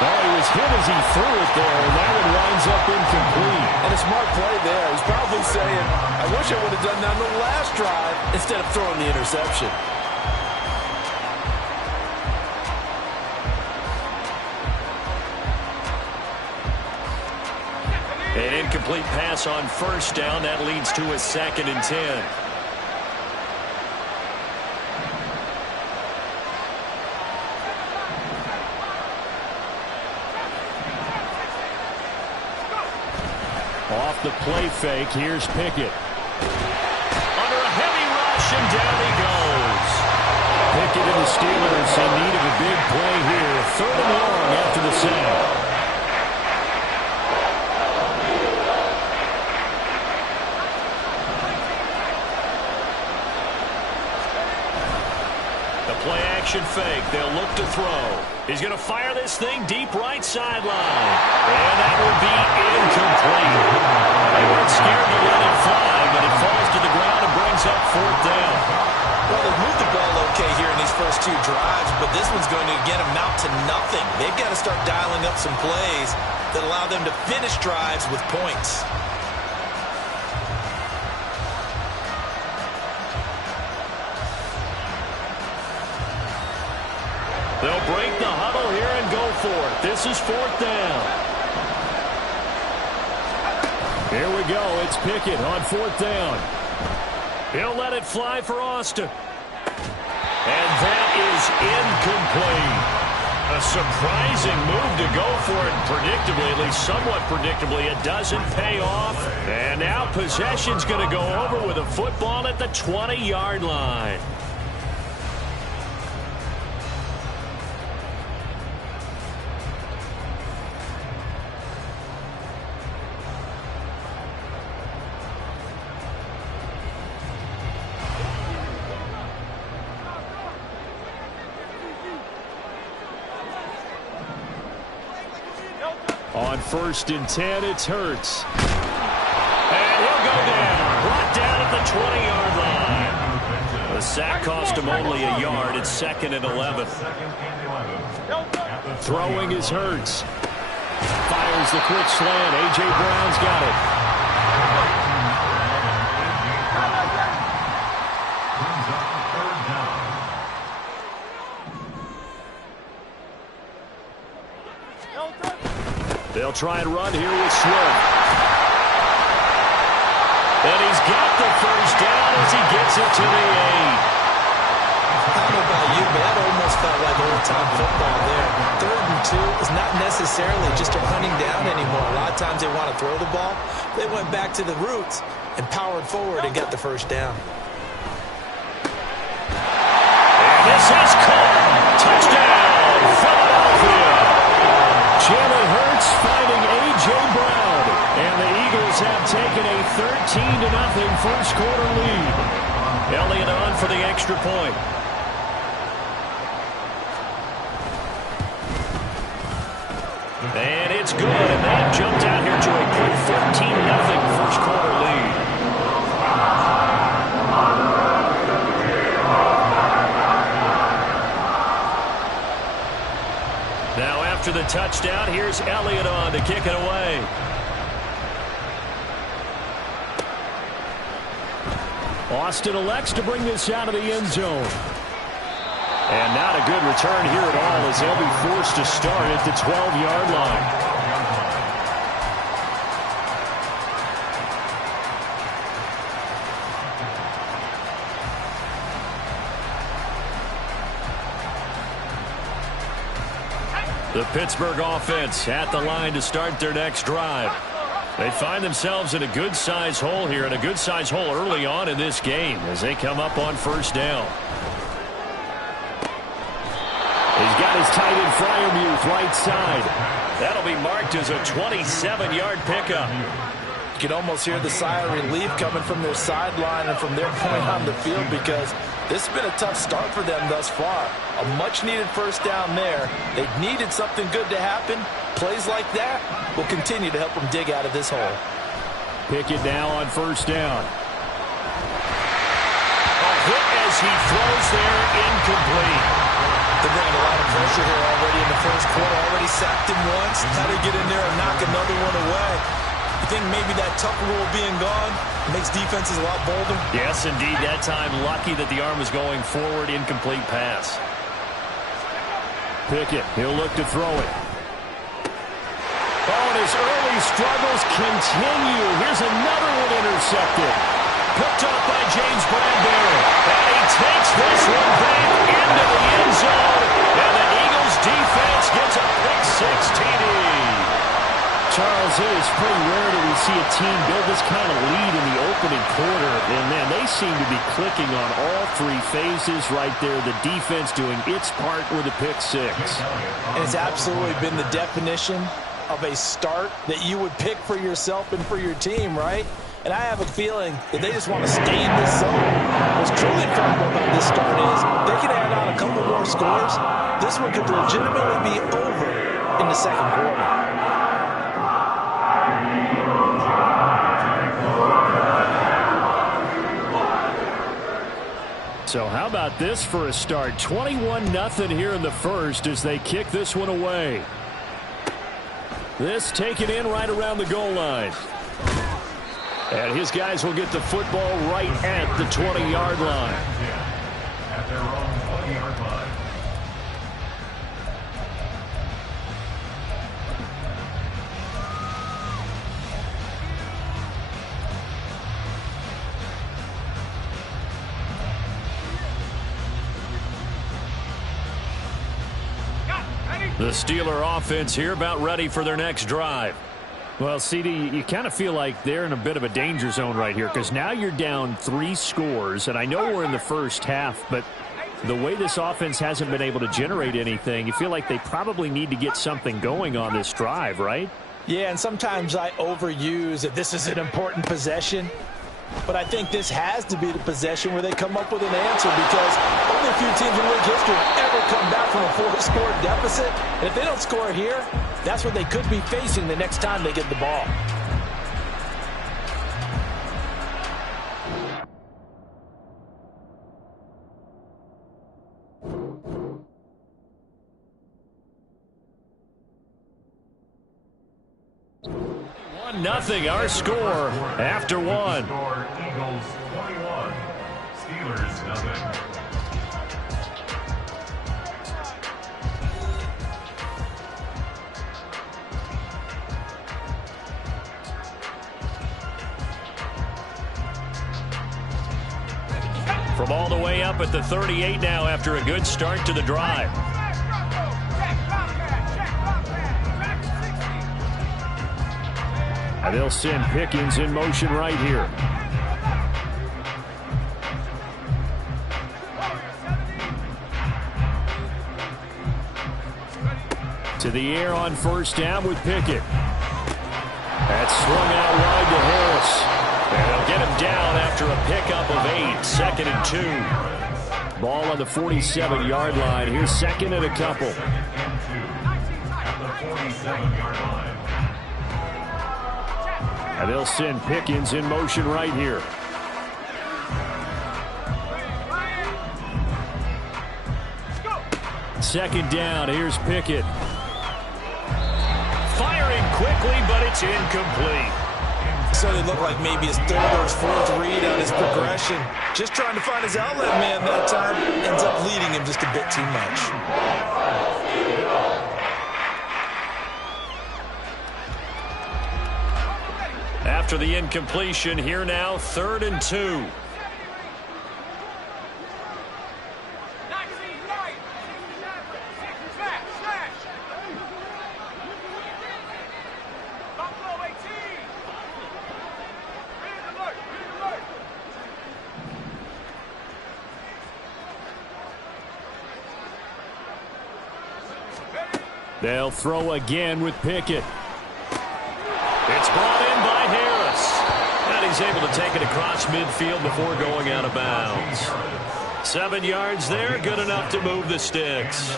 Oh, he was as hit as he threw it there, and that one winds up incomplete. And a smart play there. He's probably saying, I wish I would have done that on the last drive instead of throwing the interception. An incomplete pass on first down. That leads to a 2nd and 10. Off the play fake, here's Pickett. Under a heavy rush, and down he goes. Pickett and the Steelers in need of a big play here. 3rd and long after the sack. Play-action fake. They'll look to throw. He's going to fire this thing deep right sideline. And that will be incomplete. They weren't scared to let it fly, but it falls to the ground and brings up 4th down. Well, they've moved the ball okay here in these first 2 drives, but this one's going to, again, amount to nothing. They've got to start dialing up some plays that allow them to finish drives with points. They'll break the huddle here and go for it. This is 4th down. Here we go. It's Pickett on 4th down. He'll let it fly for Austin. And that is incomplete. A surprising move to go for it. Predictably, at least somewhat predictably, it doesn't pay off. And now possession's going to go over with a football at the 20-yard line. On 1st and 10, it's Hurts. And he'll go down. Brought down at the 20-yard line. The sack cost him only a yard. It's 2nd and 11. Throwing is Hurts. Fires the quick slant. A.J. Brown's got it. They'll try and run here with Swift. And he's got the 1st down as he gets it to the 8. I don't know about you, but that almost felt like old-time football there. 3rd and 2 is not necessarily just a running down anymore. A lot of times they want to throw the ball. They went back to the roots and powered forward and got the 1st down. And this is caught. Touchdown, Philadelphia. Jalen Hurts finding A.J. Brown. And the Eagles have taken a 13-0 first-quarter lead. Elliott on for the extra point. And it's good. And they've jumped out here to a quick 13-0 first-quarter lead. Now after the touchdown, here's Elliott on to kick it away. Austin elects to bring this out of the end zone. And not a good return here at all as they'll be forced to start at the 12-yard line. The Pittsburgh offense at the line to start their next drive. They find themselves in a good-sized hole here, and a good-sized hole early on in this game as they come up on 1st down. He's got his tight end Freiermuth right side. That'll be marked as a 27-yard pickup. You can almost hear the sigh of relief coming from their sideline and from their point on the field because this has been a tough start for them thus far. A much-needed 1st down there. They needed something good to happen. Plays like that will continue to help them dig out of this hole. Pickett now on 1st down. A hit as he throws there, incomplete. They're bringing a lot of pressure here already in the first quarter. Already sacked him once. How to get in there and knock another one away. You think maybe that tough rule being gone makes defenses a lot bolder? Yes, indeed. That time, lucky that the arm was going forward. Incomplete pass. Pickett, he'll look to throw it. Oh, and his early struggles continue. Here's another one intercepted. Picked up by James Bradbury. And he takes this one back into the end zone. And the Eagles defense gets a pick-six TD. Charles, it is pretty rare that we see a team build this kind of lead in the opening quarter. And, man, they seem to be clicking on all three phases right there. The defense doing its part with a pick-six. And it's absolutely been the definition of a start that you would pick for yourself and for your team, right? And I have a feeling that they just want to stay in this zone. What's truly incredible about this start is they can add on a couple more scores. This one could legitimately be over in the second quarter. So how about this for a start? 21-0 here in the first as they kick this one away. This taken in right around the goal line. And his guys will get the football right at the 20-yard line. At their own 20-yard line. The Steeler offense here about ready for their next drive. Well, CD, you kind of feel like they're in a bit of a danger zone right here because now you're down 3 scores, and I know we're in the first half, but the way this offense hasn't been able to generate anything, you feel like they probably need to get something going on this drive, right? Yeah, and sometimes I overuse that this is an important possession. But I think this has to be the possession where they come up with an answer because only a few teams in league history have ever come back from a 4-score deficit. And if they don't score here, that's what they could be facing the next time they get the ball. Nothing, our score after one. Eagles 21, Steelers nothing. From all the way up at the 38 now after a good start to the drive. And they'll send Pickens in motion right here. To the air on first down with Pickett. That's swung out wide to Harris. And they'll get him down after a pickup of 8. 2nd and 2. Ball on the 47-yard line. Here's 2nd and a couple. At the 47-yard line. And they'll send Pickens in motion right here. Second down, here's Pickett. Firing quickly, but it's incomplete. So they look like maybe his 3rd or his 4th read on his progression. Just trying to find his outlet man that time. Ends up leading him just a bit too much. After the incompletion, here now, 3rd and 2. They'll throw again with Pickett. It's brought in by Harris. And he's able to take it across midfield before going out of bounds. 7 yards there, good enough to move the sticks.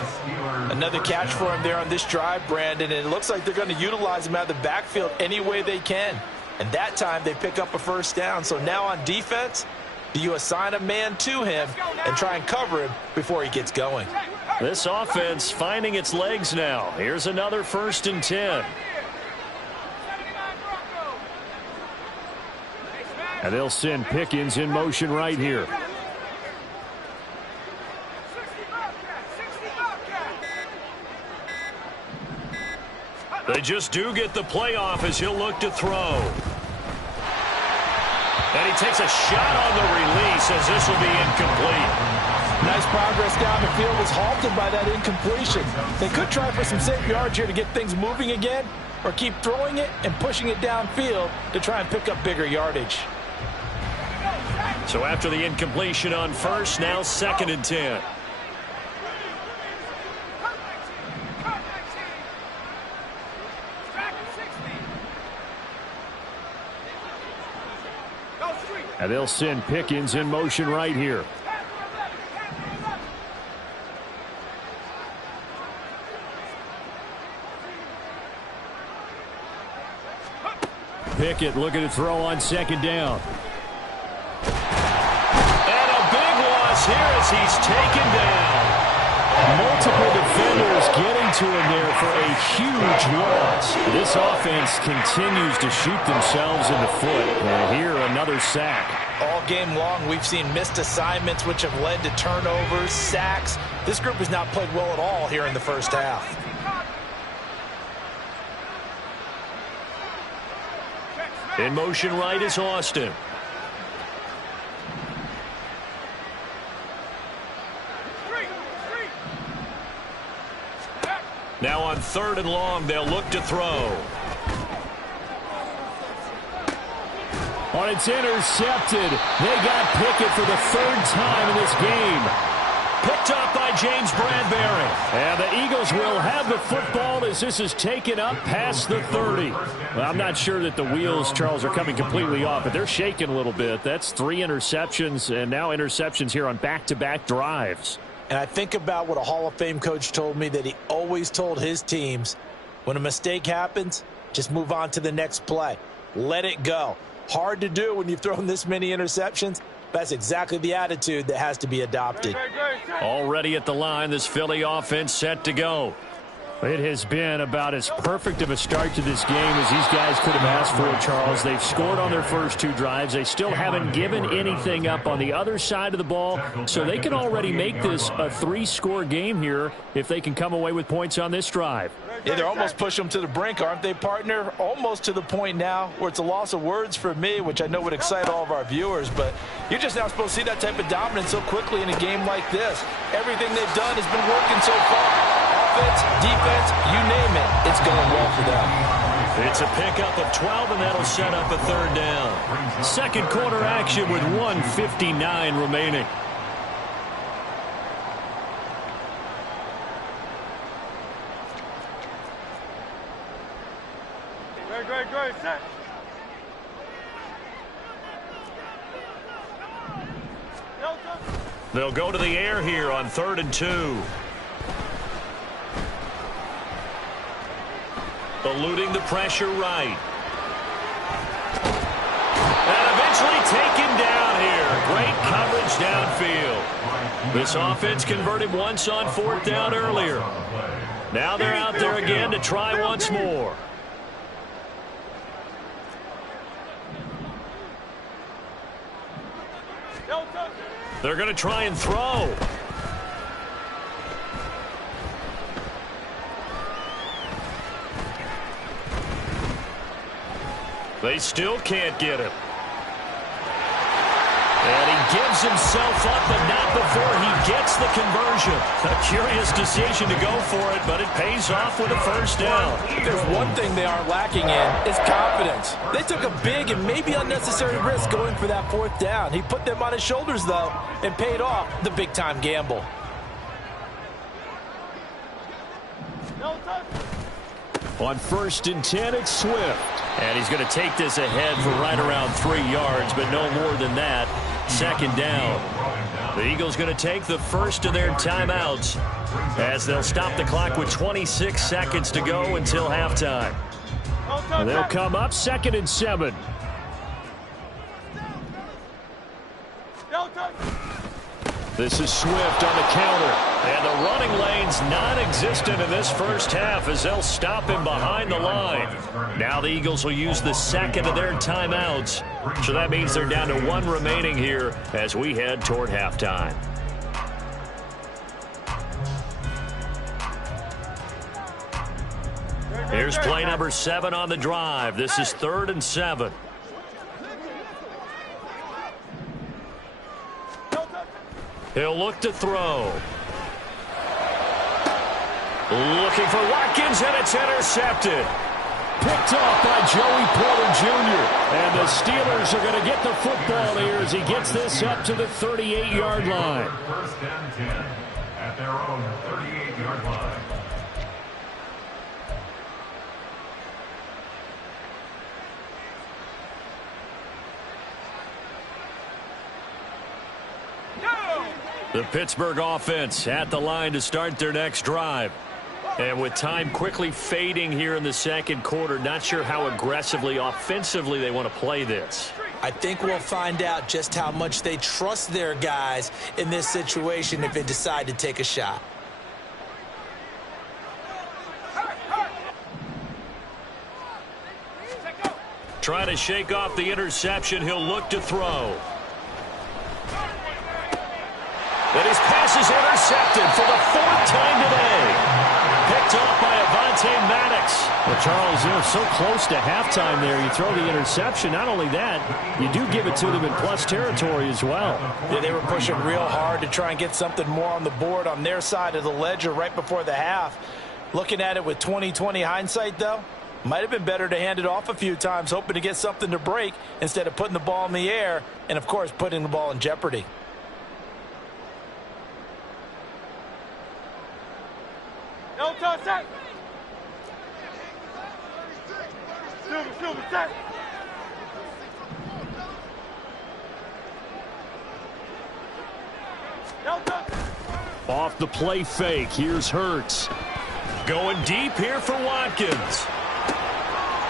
Another catch for him there on this drive, Brandon, and it looks like they're going to utilize him out of the backfield any way they can. And that time they pick up a first down. So now on defense, do you assign a man to him and try and cover him before he gets going? This offense finding its legs now. Here's another 1st and 10. And they'll send Pickens in motion right here. They just do get the playoff as he'll look to throw. And he takes a shot on the release as this will be incomplete. Nice progress down the field was halted by that incompletion. They could try for some safe yards here to get things moving again, or keep throwing it and pushing it downfield to try and pick up bigger yardage. So after the incompletion on 1st, now 2nd and 10. And they'll send Pickens in motion right here. Pickett looking to throw on 2nd down. And a big loss here as he's taken down. Multiple defenders getting to him there for a huge loss. This offense continues to shoot themselves in the foot. And here, another sack. All game long, we've seen missed assignments, which have led to turnovers, sacks. This group has not played well at all here in the first half. In motion right is Austin. Now on 3rd and long, they'll look to throw. On it's intercepted. They got Pickett for the 3rd time in this game. Picked up by James Bradbury. And the Eagles will have the football as this is taken up past the 30. Well, I'm not sure that the wheels, Charles, are coming completely off, but they're shaking a little bit. That's 3 interceptions, and now interceptions here on back-to-back drives. And I think about what a Hall of Fame coach told me, that he always told his teams, when a mistake happens, just move on to the next play. Let it go. Hard to do when you've thrown this many interceptions. That's exactly the attitude that has to be adopted. Already at the line, this Philly offense set to go. It has been about as perfect of a start to this game as these guys could have asked for, Charles. They've scored on their first 2 drives. They still haven't given anything up on the other side of the ball, so they can already make this a 3-score game here if they can come away with points on this drive. Yeah, they're almost pushing them to the brink, aren't they, partner? Almost to the point now where it's a loss of words for me, which I know would excite all of our viewers, but you're just now supposed to see that type of dominance so quickly in a game like this. Everything they've done has been working so far. Offense, defense, you name it, it's going well for them. It's a pickup of 12, and that'll set up a 3rd down. 2nd quarter action with 1:59 remaining. Great, set. They'll go to the air here on 3rd and 2. Eluding the pressure right. And eventually taken down here. Great coverage downfield. This offense converted once on 4th down earlier. Now they're out there again to try once more. They're going to try and throw. They still can't get him. And he gives himself up, but not before he gets the conversion. A curious decision to go for it, but it pays off with a 1st down. If there's one thing they aren't lacking in, it's confidence. They took a big and maybe unnecessary risk going for that 4th down. He put them on his shoulders, though, and paid off the big-time gamble. On 1st and 10, it's Swift. And he's going to take this ahead for right around 3 yards, but no more than that. 2nd down. The Eagles going to take the first of their timeouts as they'll stop the clock with 26 seconds to go until halftime. And they'll come up 2nd and 7. This is Swift on the counter. And the running lane's non-existent in this first half as they'll stop him behind the line. Now the Eagles will use the second of their timeouts. So that means they're down to one remaining here as we head toward halftime. Here's play number 7 on the drive. This is 3rd and 7. He'll look to throw. Looking for Watkins, and it's intercepted. Picked off by Joey Porter Jr. And the Steelers are going to get the football here as he gets this up to the 38-yard line. First and 10 at their own 38-yard line. The Pittsburgh offense at the line to start their next drive. And with time quickly fading here in the second quarter, not sure how aggressively, offensively they want to play this. I think we'll find out just how much they trust their guys in this situation if they decide to take a shot. Trying to shake off the interception, he'll look to throw. And his pass is intercepted for the 4th time today. Picked off by Avonte Maddox. Well, Charles, they're so close to halftime there. You throw the interception. Not only that, you do give it to them in plus territory as well. Yeah, they were pushing real hard to try and get something more on the board on their side of the ledger right before the half. Looking at it with 20/20 hindsight, though, might have been better to hand it off a few times, hoping to get something to break instead of putting the ball in the air and, of course, putting the ball in jeopardy. No touch, set. Silver, set. No touch. Off the play fake, here's Hurts. Going deep here for Watkins.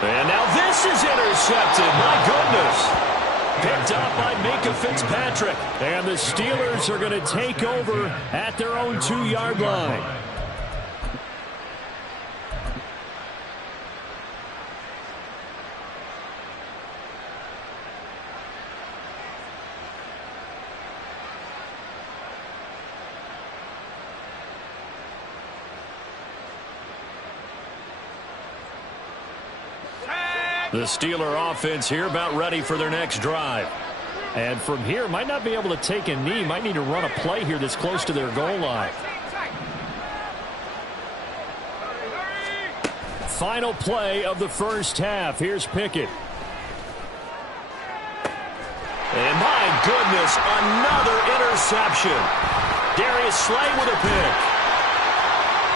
And now this is intercepted. My goodness. Picked up by Minkah Fitzpatrick. And the Steelers are going to take over at their own 2-yard line. The Steeler offense here about ready for their next drive. And from here, might not be able to take a knee. Might need to run a play here that's close to their goal line. Final play of the first half. Here's Pickett. And my goodness, another interception. Darius Slay with a pick.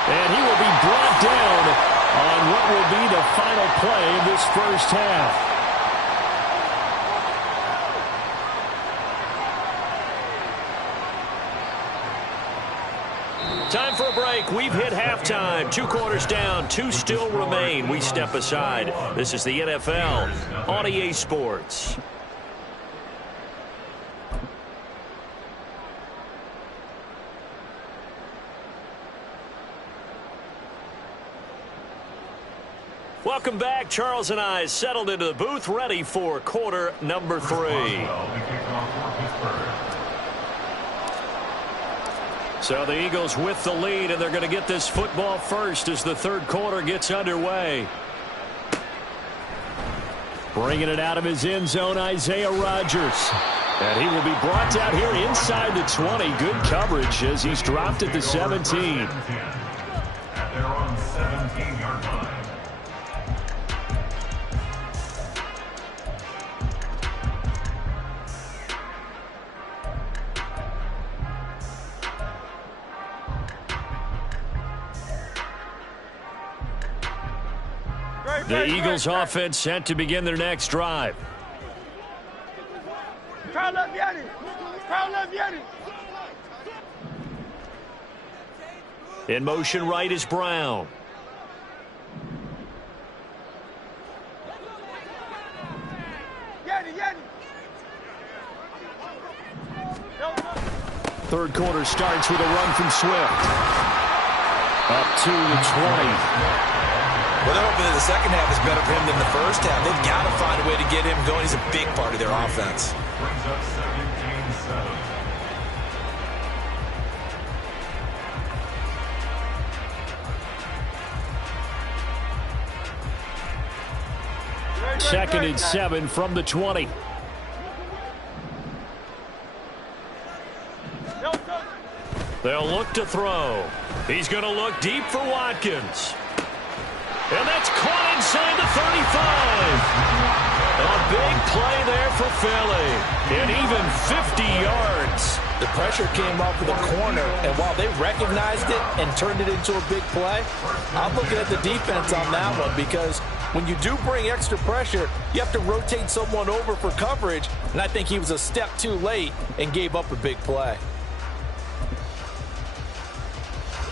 And he will be brought down on what will be the final play of this first half. Time for a break. We've hit halftime. 2 quarters down. 2 still remain. We step aside. This is the NFL on EA Sports. Welcome back. Charles and I settled into the booth, ready for quarter number 3. So the Eagles with the lead, and they're going to get this football first as the third quarter gets underway. Bringing it out of his end zone, Isaiah Rodgers. And he will be brought down here inside the 20. Good coverage as he's dropped at the 17. At their own 17-yard line. The Eagles offense set to begin their next drive. In motion right is Brown. third quarter starts with a run from Swift. Up to the 20. Well, they're hoping that the second half is better for him than the first half. They've got to find a way to get him going. He's a big part of their offense. Brings up 17-7. Second and 7 from the 20. They'll look to throw. He's going to look deep for Watkins. And that's caught inside the 35. A big play there for Philly. And even 50 yards. The pressure came off of the corner, and while they recognized it and turned it into a big play, I'm looking at the defense on that one, because when you do bring extra pressure, you have to rotate someone over for coverage, and I think he was a step too late and gave up a big play.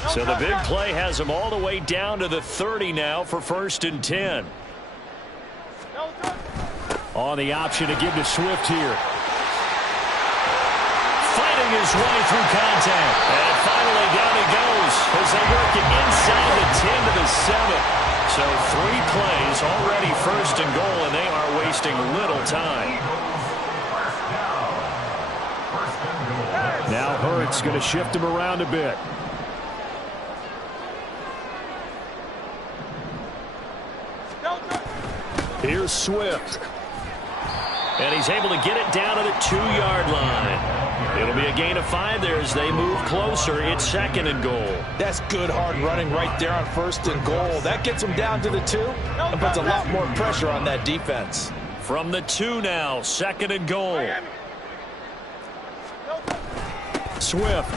So the big play has him all the way down to the 30 now for 1st and 10. On the option to give to Swift here. Fighting his way through contact. And finally down he goes as they work it inside the 10 to the 7. So 3 plays already 1st and goal, and they are wasting little time. Now Hurts going to shift him around a bit. Here's Swift. And he's able to get it down to the 2-yard line. It'll be a gain of 5 there as they move closer. It's 2nd and goal. That's good hard running right there on 1st and goal. That gets them down to the 2 and puts a lot more pressure on that defense. From the 2 now, 2nd and goal. Swift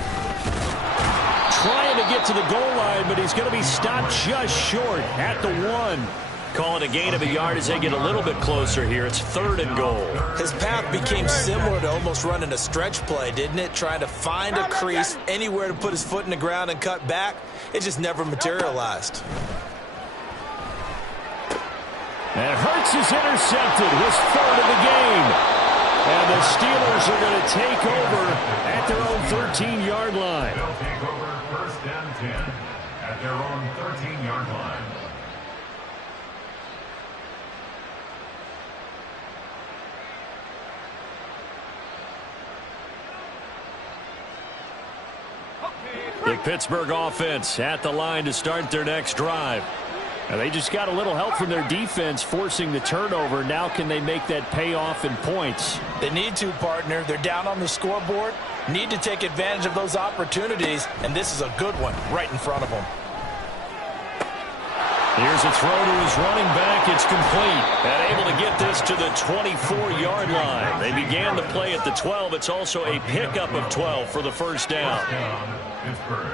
trying to get to the goal line, but he's going to be stopped just short at the 1. Calling a gain of a yard as they get a little bit closer here. It's 3rd and goal. His path became similar to almost running a stretch play, didn't it? Trying to find a crease, anywhere to put his foot in the ground and cut back. It just never materialized. And Hurts is intercepted, his 3rd of the game. And the Steelers are going to take over at their own 13-yard line. They'll take over 1st and 10 at their own 13-yard line. The Pittsburgh offense at the line to start their next drive. And they just got a little help from their defense forcing the turnover. Now can they make that pay off in points? They need to, partner. They're down on the scoreboard. Need to take advantage of those opportunities, and this is a good one right in front of them. Here's a throw to his running back. It's complete. And able to get this to the 24-yard line. They began the play at the 12. It's also a pickup of 12 for the 1st down. Pittsburgh.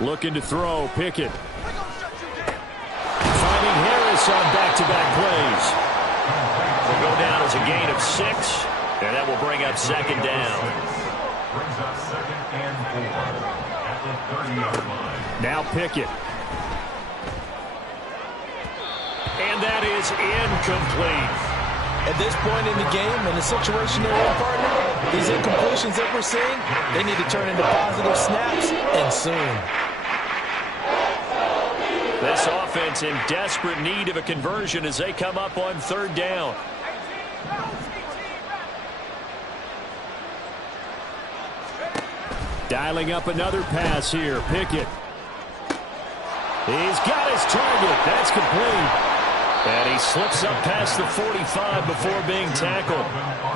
Looking to throw. Pickett. Finding Harris on back-to-back plays. Will go down as a gain of 6. And that will bring up 2nd down. Brings up 2nd and 4 at the 30-yard line. Now Pickett. And that is incomplete. At this point in the game, in the situation they're in, partner, these incompletions that we're seeing, they need to turn into positive snaps, and soon. This offense in desperate need of a conversion as they come up on 3rd down. Dialing up another pass here. Pickett. He's got his target. That's complete. And he slips up past the 45 before being tackled.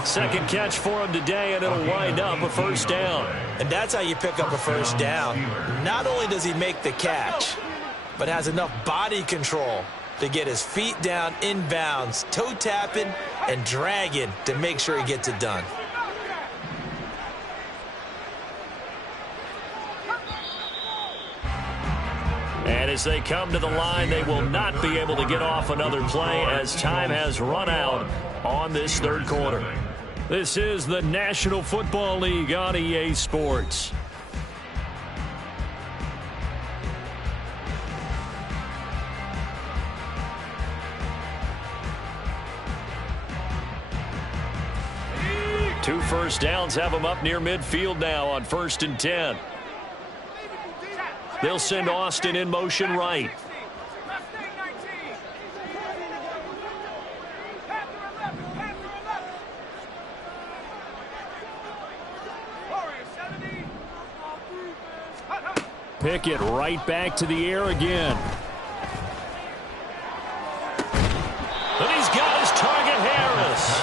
2nd catch for him today, and it'll wind up a 1st down. And that's how you pick up a 1st down. Not only does he make the catch, but has enough body control to get his feet down inbounds, toe tapping and dragging to make sure he gets it done. And as they come to the line, they will not be able to get off another play as time has run out on this 3rd quarter. This is the National Football League on EA Sports. 2 first downs have them up near midfield now on 1st and 10. They'll send Austin in motion right. Pickett right back to the air again. And he's got his target, Harris.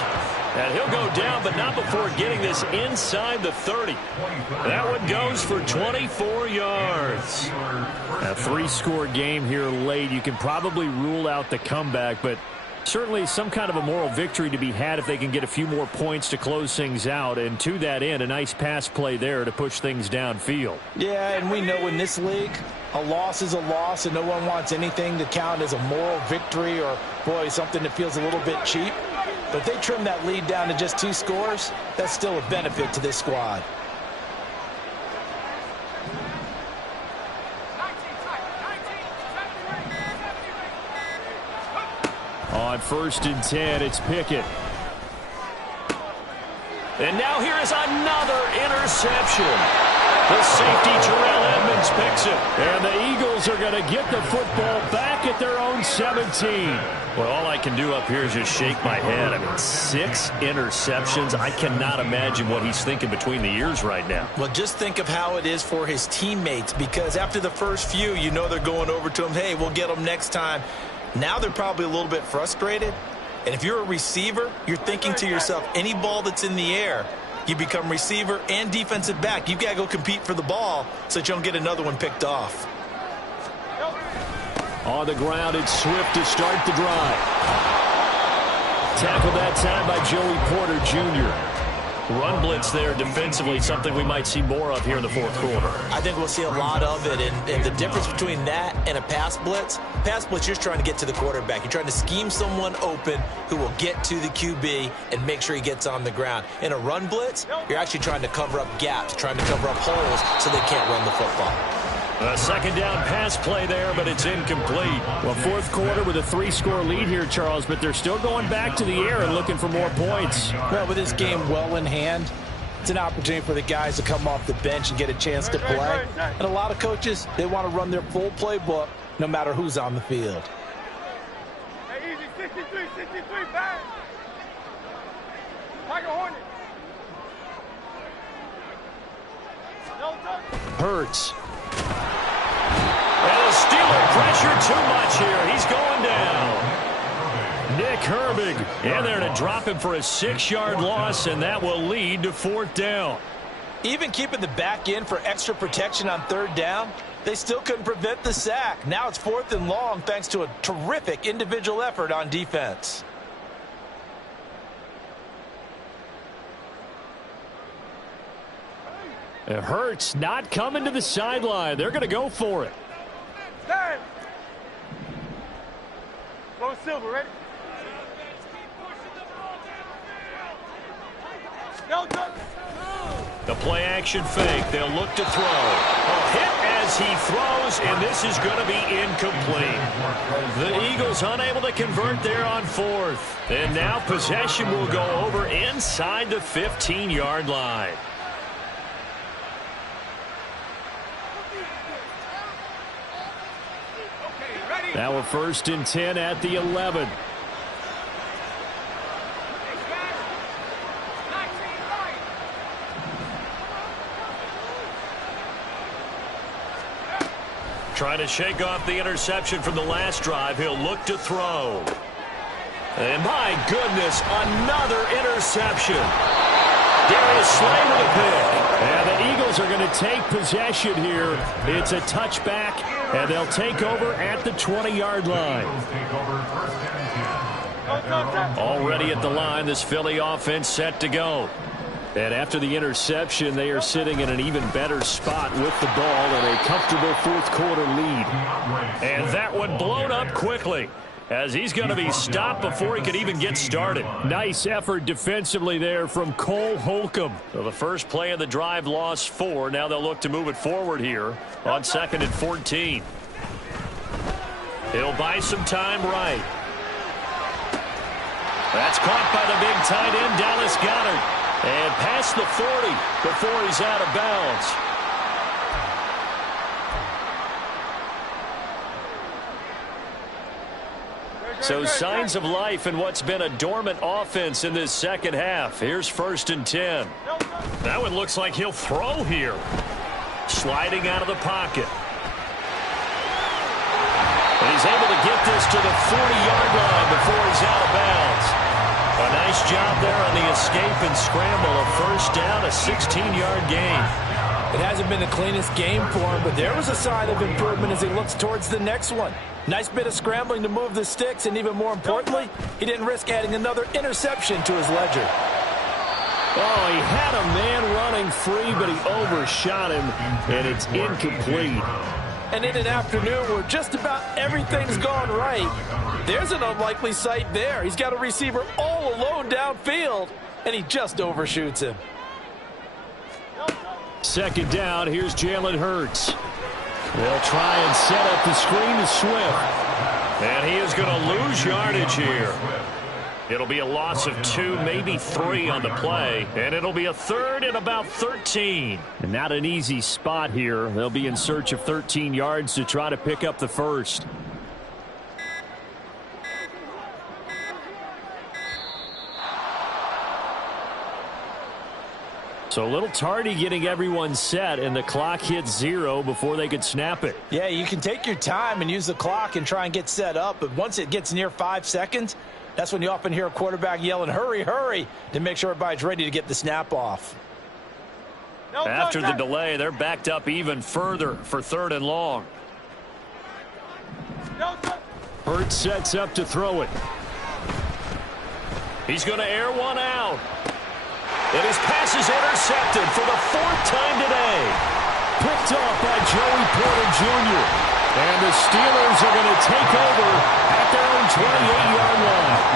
And he'll go down, but not before getting this inside the 30. That one goes for 24 yards. A 3-score game here late. You can probably rule out the comeback, but certainly some kind of a moral victory to be had if they can get a few more points to close things out. And to that end, a nice pass play there to push things downfield. Yeah, and we know in this league, a loss is a loss, and no one wants anything to count as a moral victory or, boy, something that feels a little bit cheap. But if they trim that lead down to just 2 scores, that's still a benefit to this squad. On 1st and 10, it's Pickett. And now here is another interception. The safety, Terrell Edmonds, picks it. And the Eagles are going to get the football back at their own 17. Well, all I can do up here is just shake my head. I mean, 6 interceptions. I cannot imagine what he's thinking between the ears right now. Well, just think of how it is for his teammates, because after the first few, you know they're going over to him, hey, we'll get them next time. Now they're probably a little bit frustrated. And if you're a receiver, you're thinking to yourself, any ball that's in the air, you become receiver and defensive back. You've got to go compete for the ball so that you don't get another one picked off. On the ground, it's Swift to start the drive. Tackled that time by Joey Porter Jr. Run blitz there defensively, something we might see more of here in the 4th quarter. I think we'll see a lot of it, and the difference between that and a pass blitz, you're trying to get to the quarterback. You're trying to scheme someone open who will get to the QB and make sure he gets on the ground. In a run blitz, you're actually trying to cover up gaps, trying to cover up holes so they can't run the football. A 2nd down pass play there, but it's incomplete. Well, 4th quarter with a 3-score lead here, Charles, but they're still going back to the air and looking for more points. Well, with this game well in hand, it's an opportunity for the guys to come off the bench and get a chance to play. And a lot of coaches, they want to run their full playbook no matter who's on the field. Hey, easy, 63, back. Tiger Hornet. No touch. Hurts. And the Steeler pressure too much here. He's going down. Nick Herbig. And they're to drop him for a 6-yard loss, and that will lead to 4th down. Even keeping the back in for extra protection on 3rd down, they still couldn't prevent the sack. Now it's 4th and long thanks to a terrific individual effort on defense. It hurts not coming to the sideline. They're going to go for it. Stand. Go Silver, ready? No touch. The play action fake. They'll look to throw. A hit as he throws, and this is going to be incomplete. The Eagles unable to convert there on 4th. And now possession will go over inside the 15-yard line. Now a 1st and 10 at the 11. Trying to shake off the interception from the last drive. He'll look to throw. And my goodness, another interception. Darius Slay with a pick. And the Eagles are going to take possession here. It's a touchback, and they'll take over at the 20-yard line. Already at the line, this Philly offense set to go. And after the interception, they are sitting in an even better spot with the ball and a comfortable 4th quarter lead. And that one blown up quickly, as he's going to be stopped before he could even get started. Nice effort defensively there from Cole Holcomb. So the first play of the drive lost 4. Now they'll look to move it forward here on 2nd and 14. He'll buy some time right. That's caught by the big tight end, Dallas Goedert. And past the 40 before he's out of bounds. So signs of life in what's been a dormant offense in this second half. Here's 1st and 10. That one looks like he'll throw here. Sliding out of the pocket. And he's able to get this to the 40-yard line before he's out of bounds. A nice job there on the escape and scramble. A 1st down, a 16-yard gain. It hasn't been the cleanest game for him, but there was a sign of improvement as he looks towards the next one. Nice bit of scrambling to move the sticks, and even more importantly, he didn't risk adding another interception to his ledger. Oh, he had a man running free, but he overshot him, and it's incomplete. And in an afternoon where just about everything's gone right, there's an unlikely sight there. He's got a receiver all alone downfield, and he just overshoots him. 2nd down, here's Jalen Hurts. They'll try and set up the screen to Swift. And he is going to lose yardage here. It'll be a loss of 2, maybe 3 on the play. And it'll be a 3rd and about 13. And not an easy spot here. They'll be in search of 13 yards to try to pick up the 1st. So a little tardy getting everyone set, and the clock hits 0 before they could snap it. Yeah, you can take your time and use the clock and try and get set up, but once it gets near 5 seconds, that's when you often hear a quarterback yelling, hurry, hurry, to make sure everybody's ready to get the snap off. After the delay, they're backed up even further for 3rd and long. Hurts sets up to throw it. He's going to air one out. And his pass is intercepted for the 4th time today. Picked off by Joey Porter Jr. And the Steelers are going to take over at their own 28-yard line.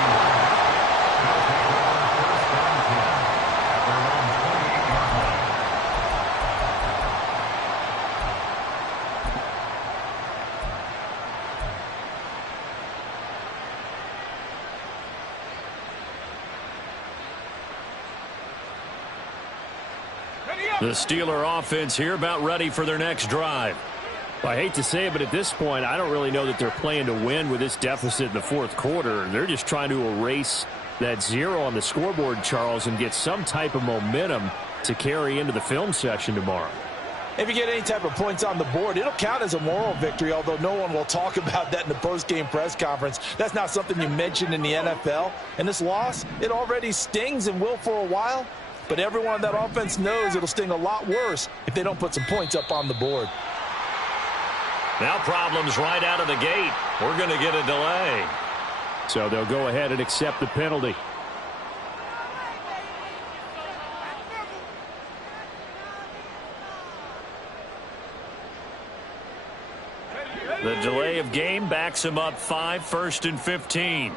The Steeler offense here about ready for their next drive. I hate to say it, but at this point, I don't really know that they're playing to win with this deficit in the 4th quarter. They're just trying to erase that 0 on the scoreboard, Charles, and get some type of momentum to carry into the film session tomorrow. If you get any type of points on the board, it'll count as a moral victory, although no one will talk about that in the post-game press conference. That's not something you mentioned in the NFL. And this loss, it already stings and will for a while. But everyone on that offense knows it'll sting a lot worse if they don't put some points up on the board. Now problems right out of the gate. We're going to get a delay. So they'll go ahead and accept the penalty. The delay of game backs him up 5, 1st and 15.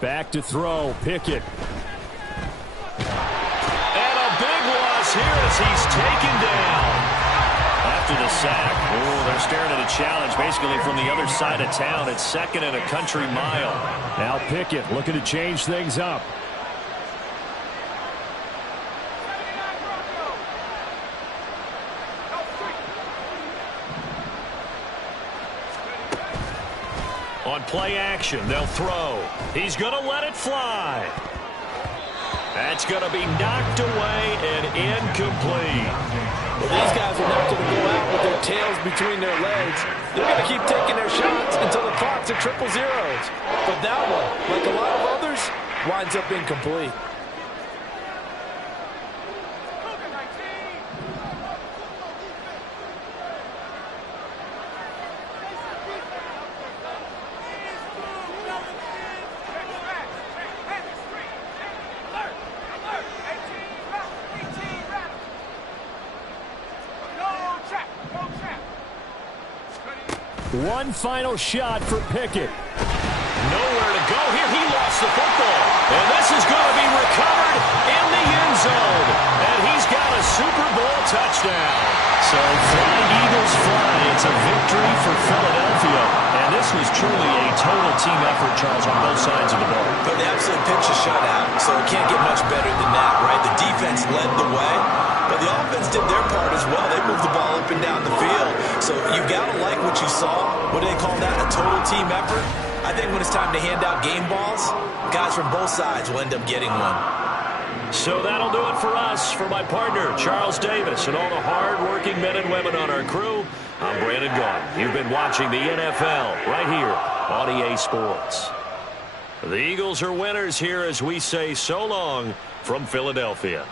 Back to throw, Pickett. And a big loss here as he's taken down. After the sack, they're staring at a challenge basically from the other side of town. It's 2nd and a country mile. Now Pickett looking to change things up. On play action, they'll throw. He's going to let it fly. That's going to be knocked away and incomplete. Well, these guys are not going to go out with their tails between their legs. They're going to keep taking their shots until the clock's at 000. But that one, like a lot of others, winds up incomplete. One final shot for Pickett. nowhere to go here. He lost the football. And this is going to be recovered in the end zone. And he's got a Super Bowl touchdown. So flying Eagles fly. It's a victory for Philadelphia. And this was truly a total team effort, Charles, on both sides of the ball. But the absolute picture shutout, so it can't get much better than that, right? The defense led the way, but the offense did their part as well. They moved the ball up and down the field. So you've got to like what you saw. What do they call that? A total team effort? I think when it's time to hand out game balls, guys from both sides will end up getting one. So that'll do it for us. For my partner, Charles Davis, and all the hard-working men and women on our crew, I'm Brandon Gaudin. You've been watching the NFL right here on EA Sports. The Eagles are winners here as we say so long from Philadelphia.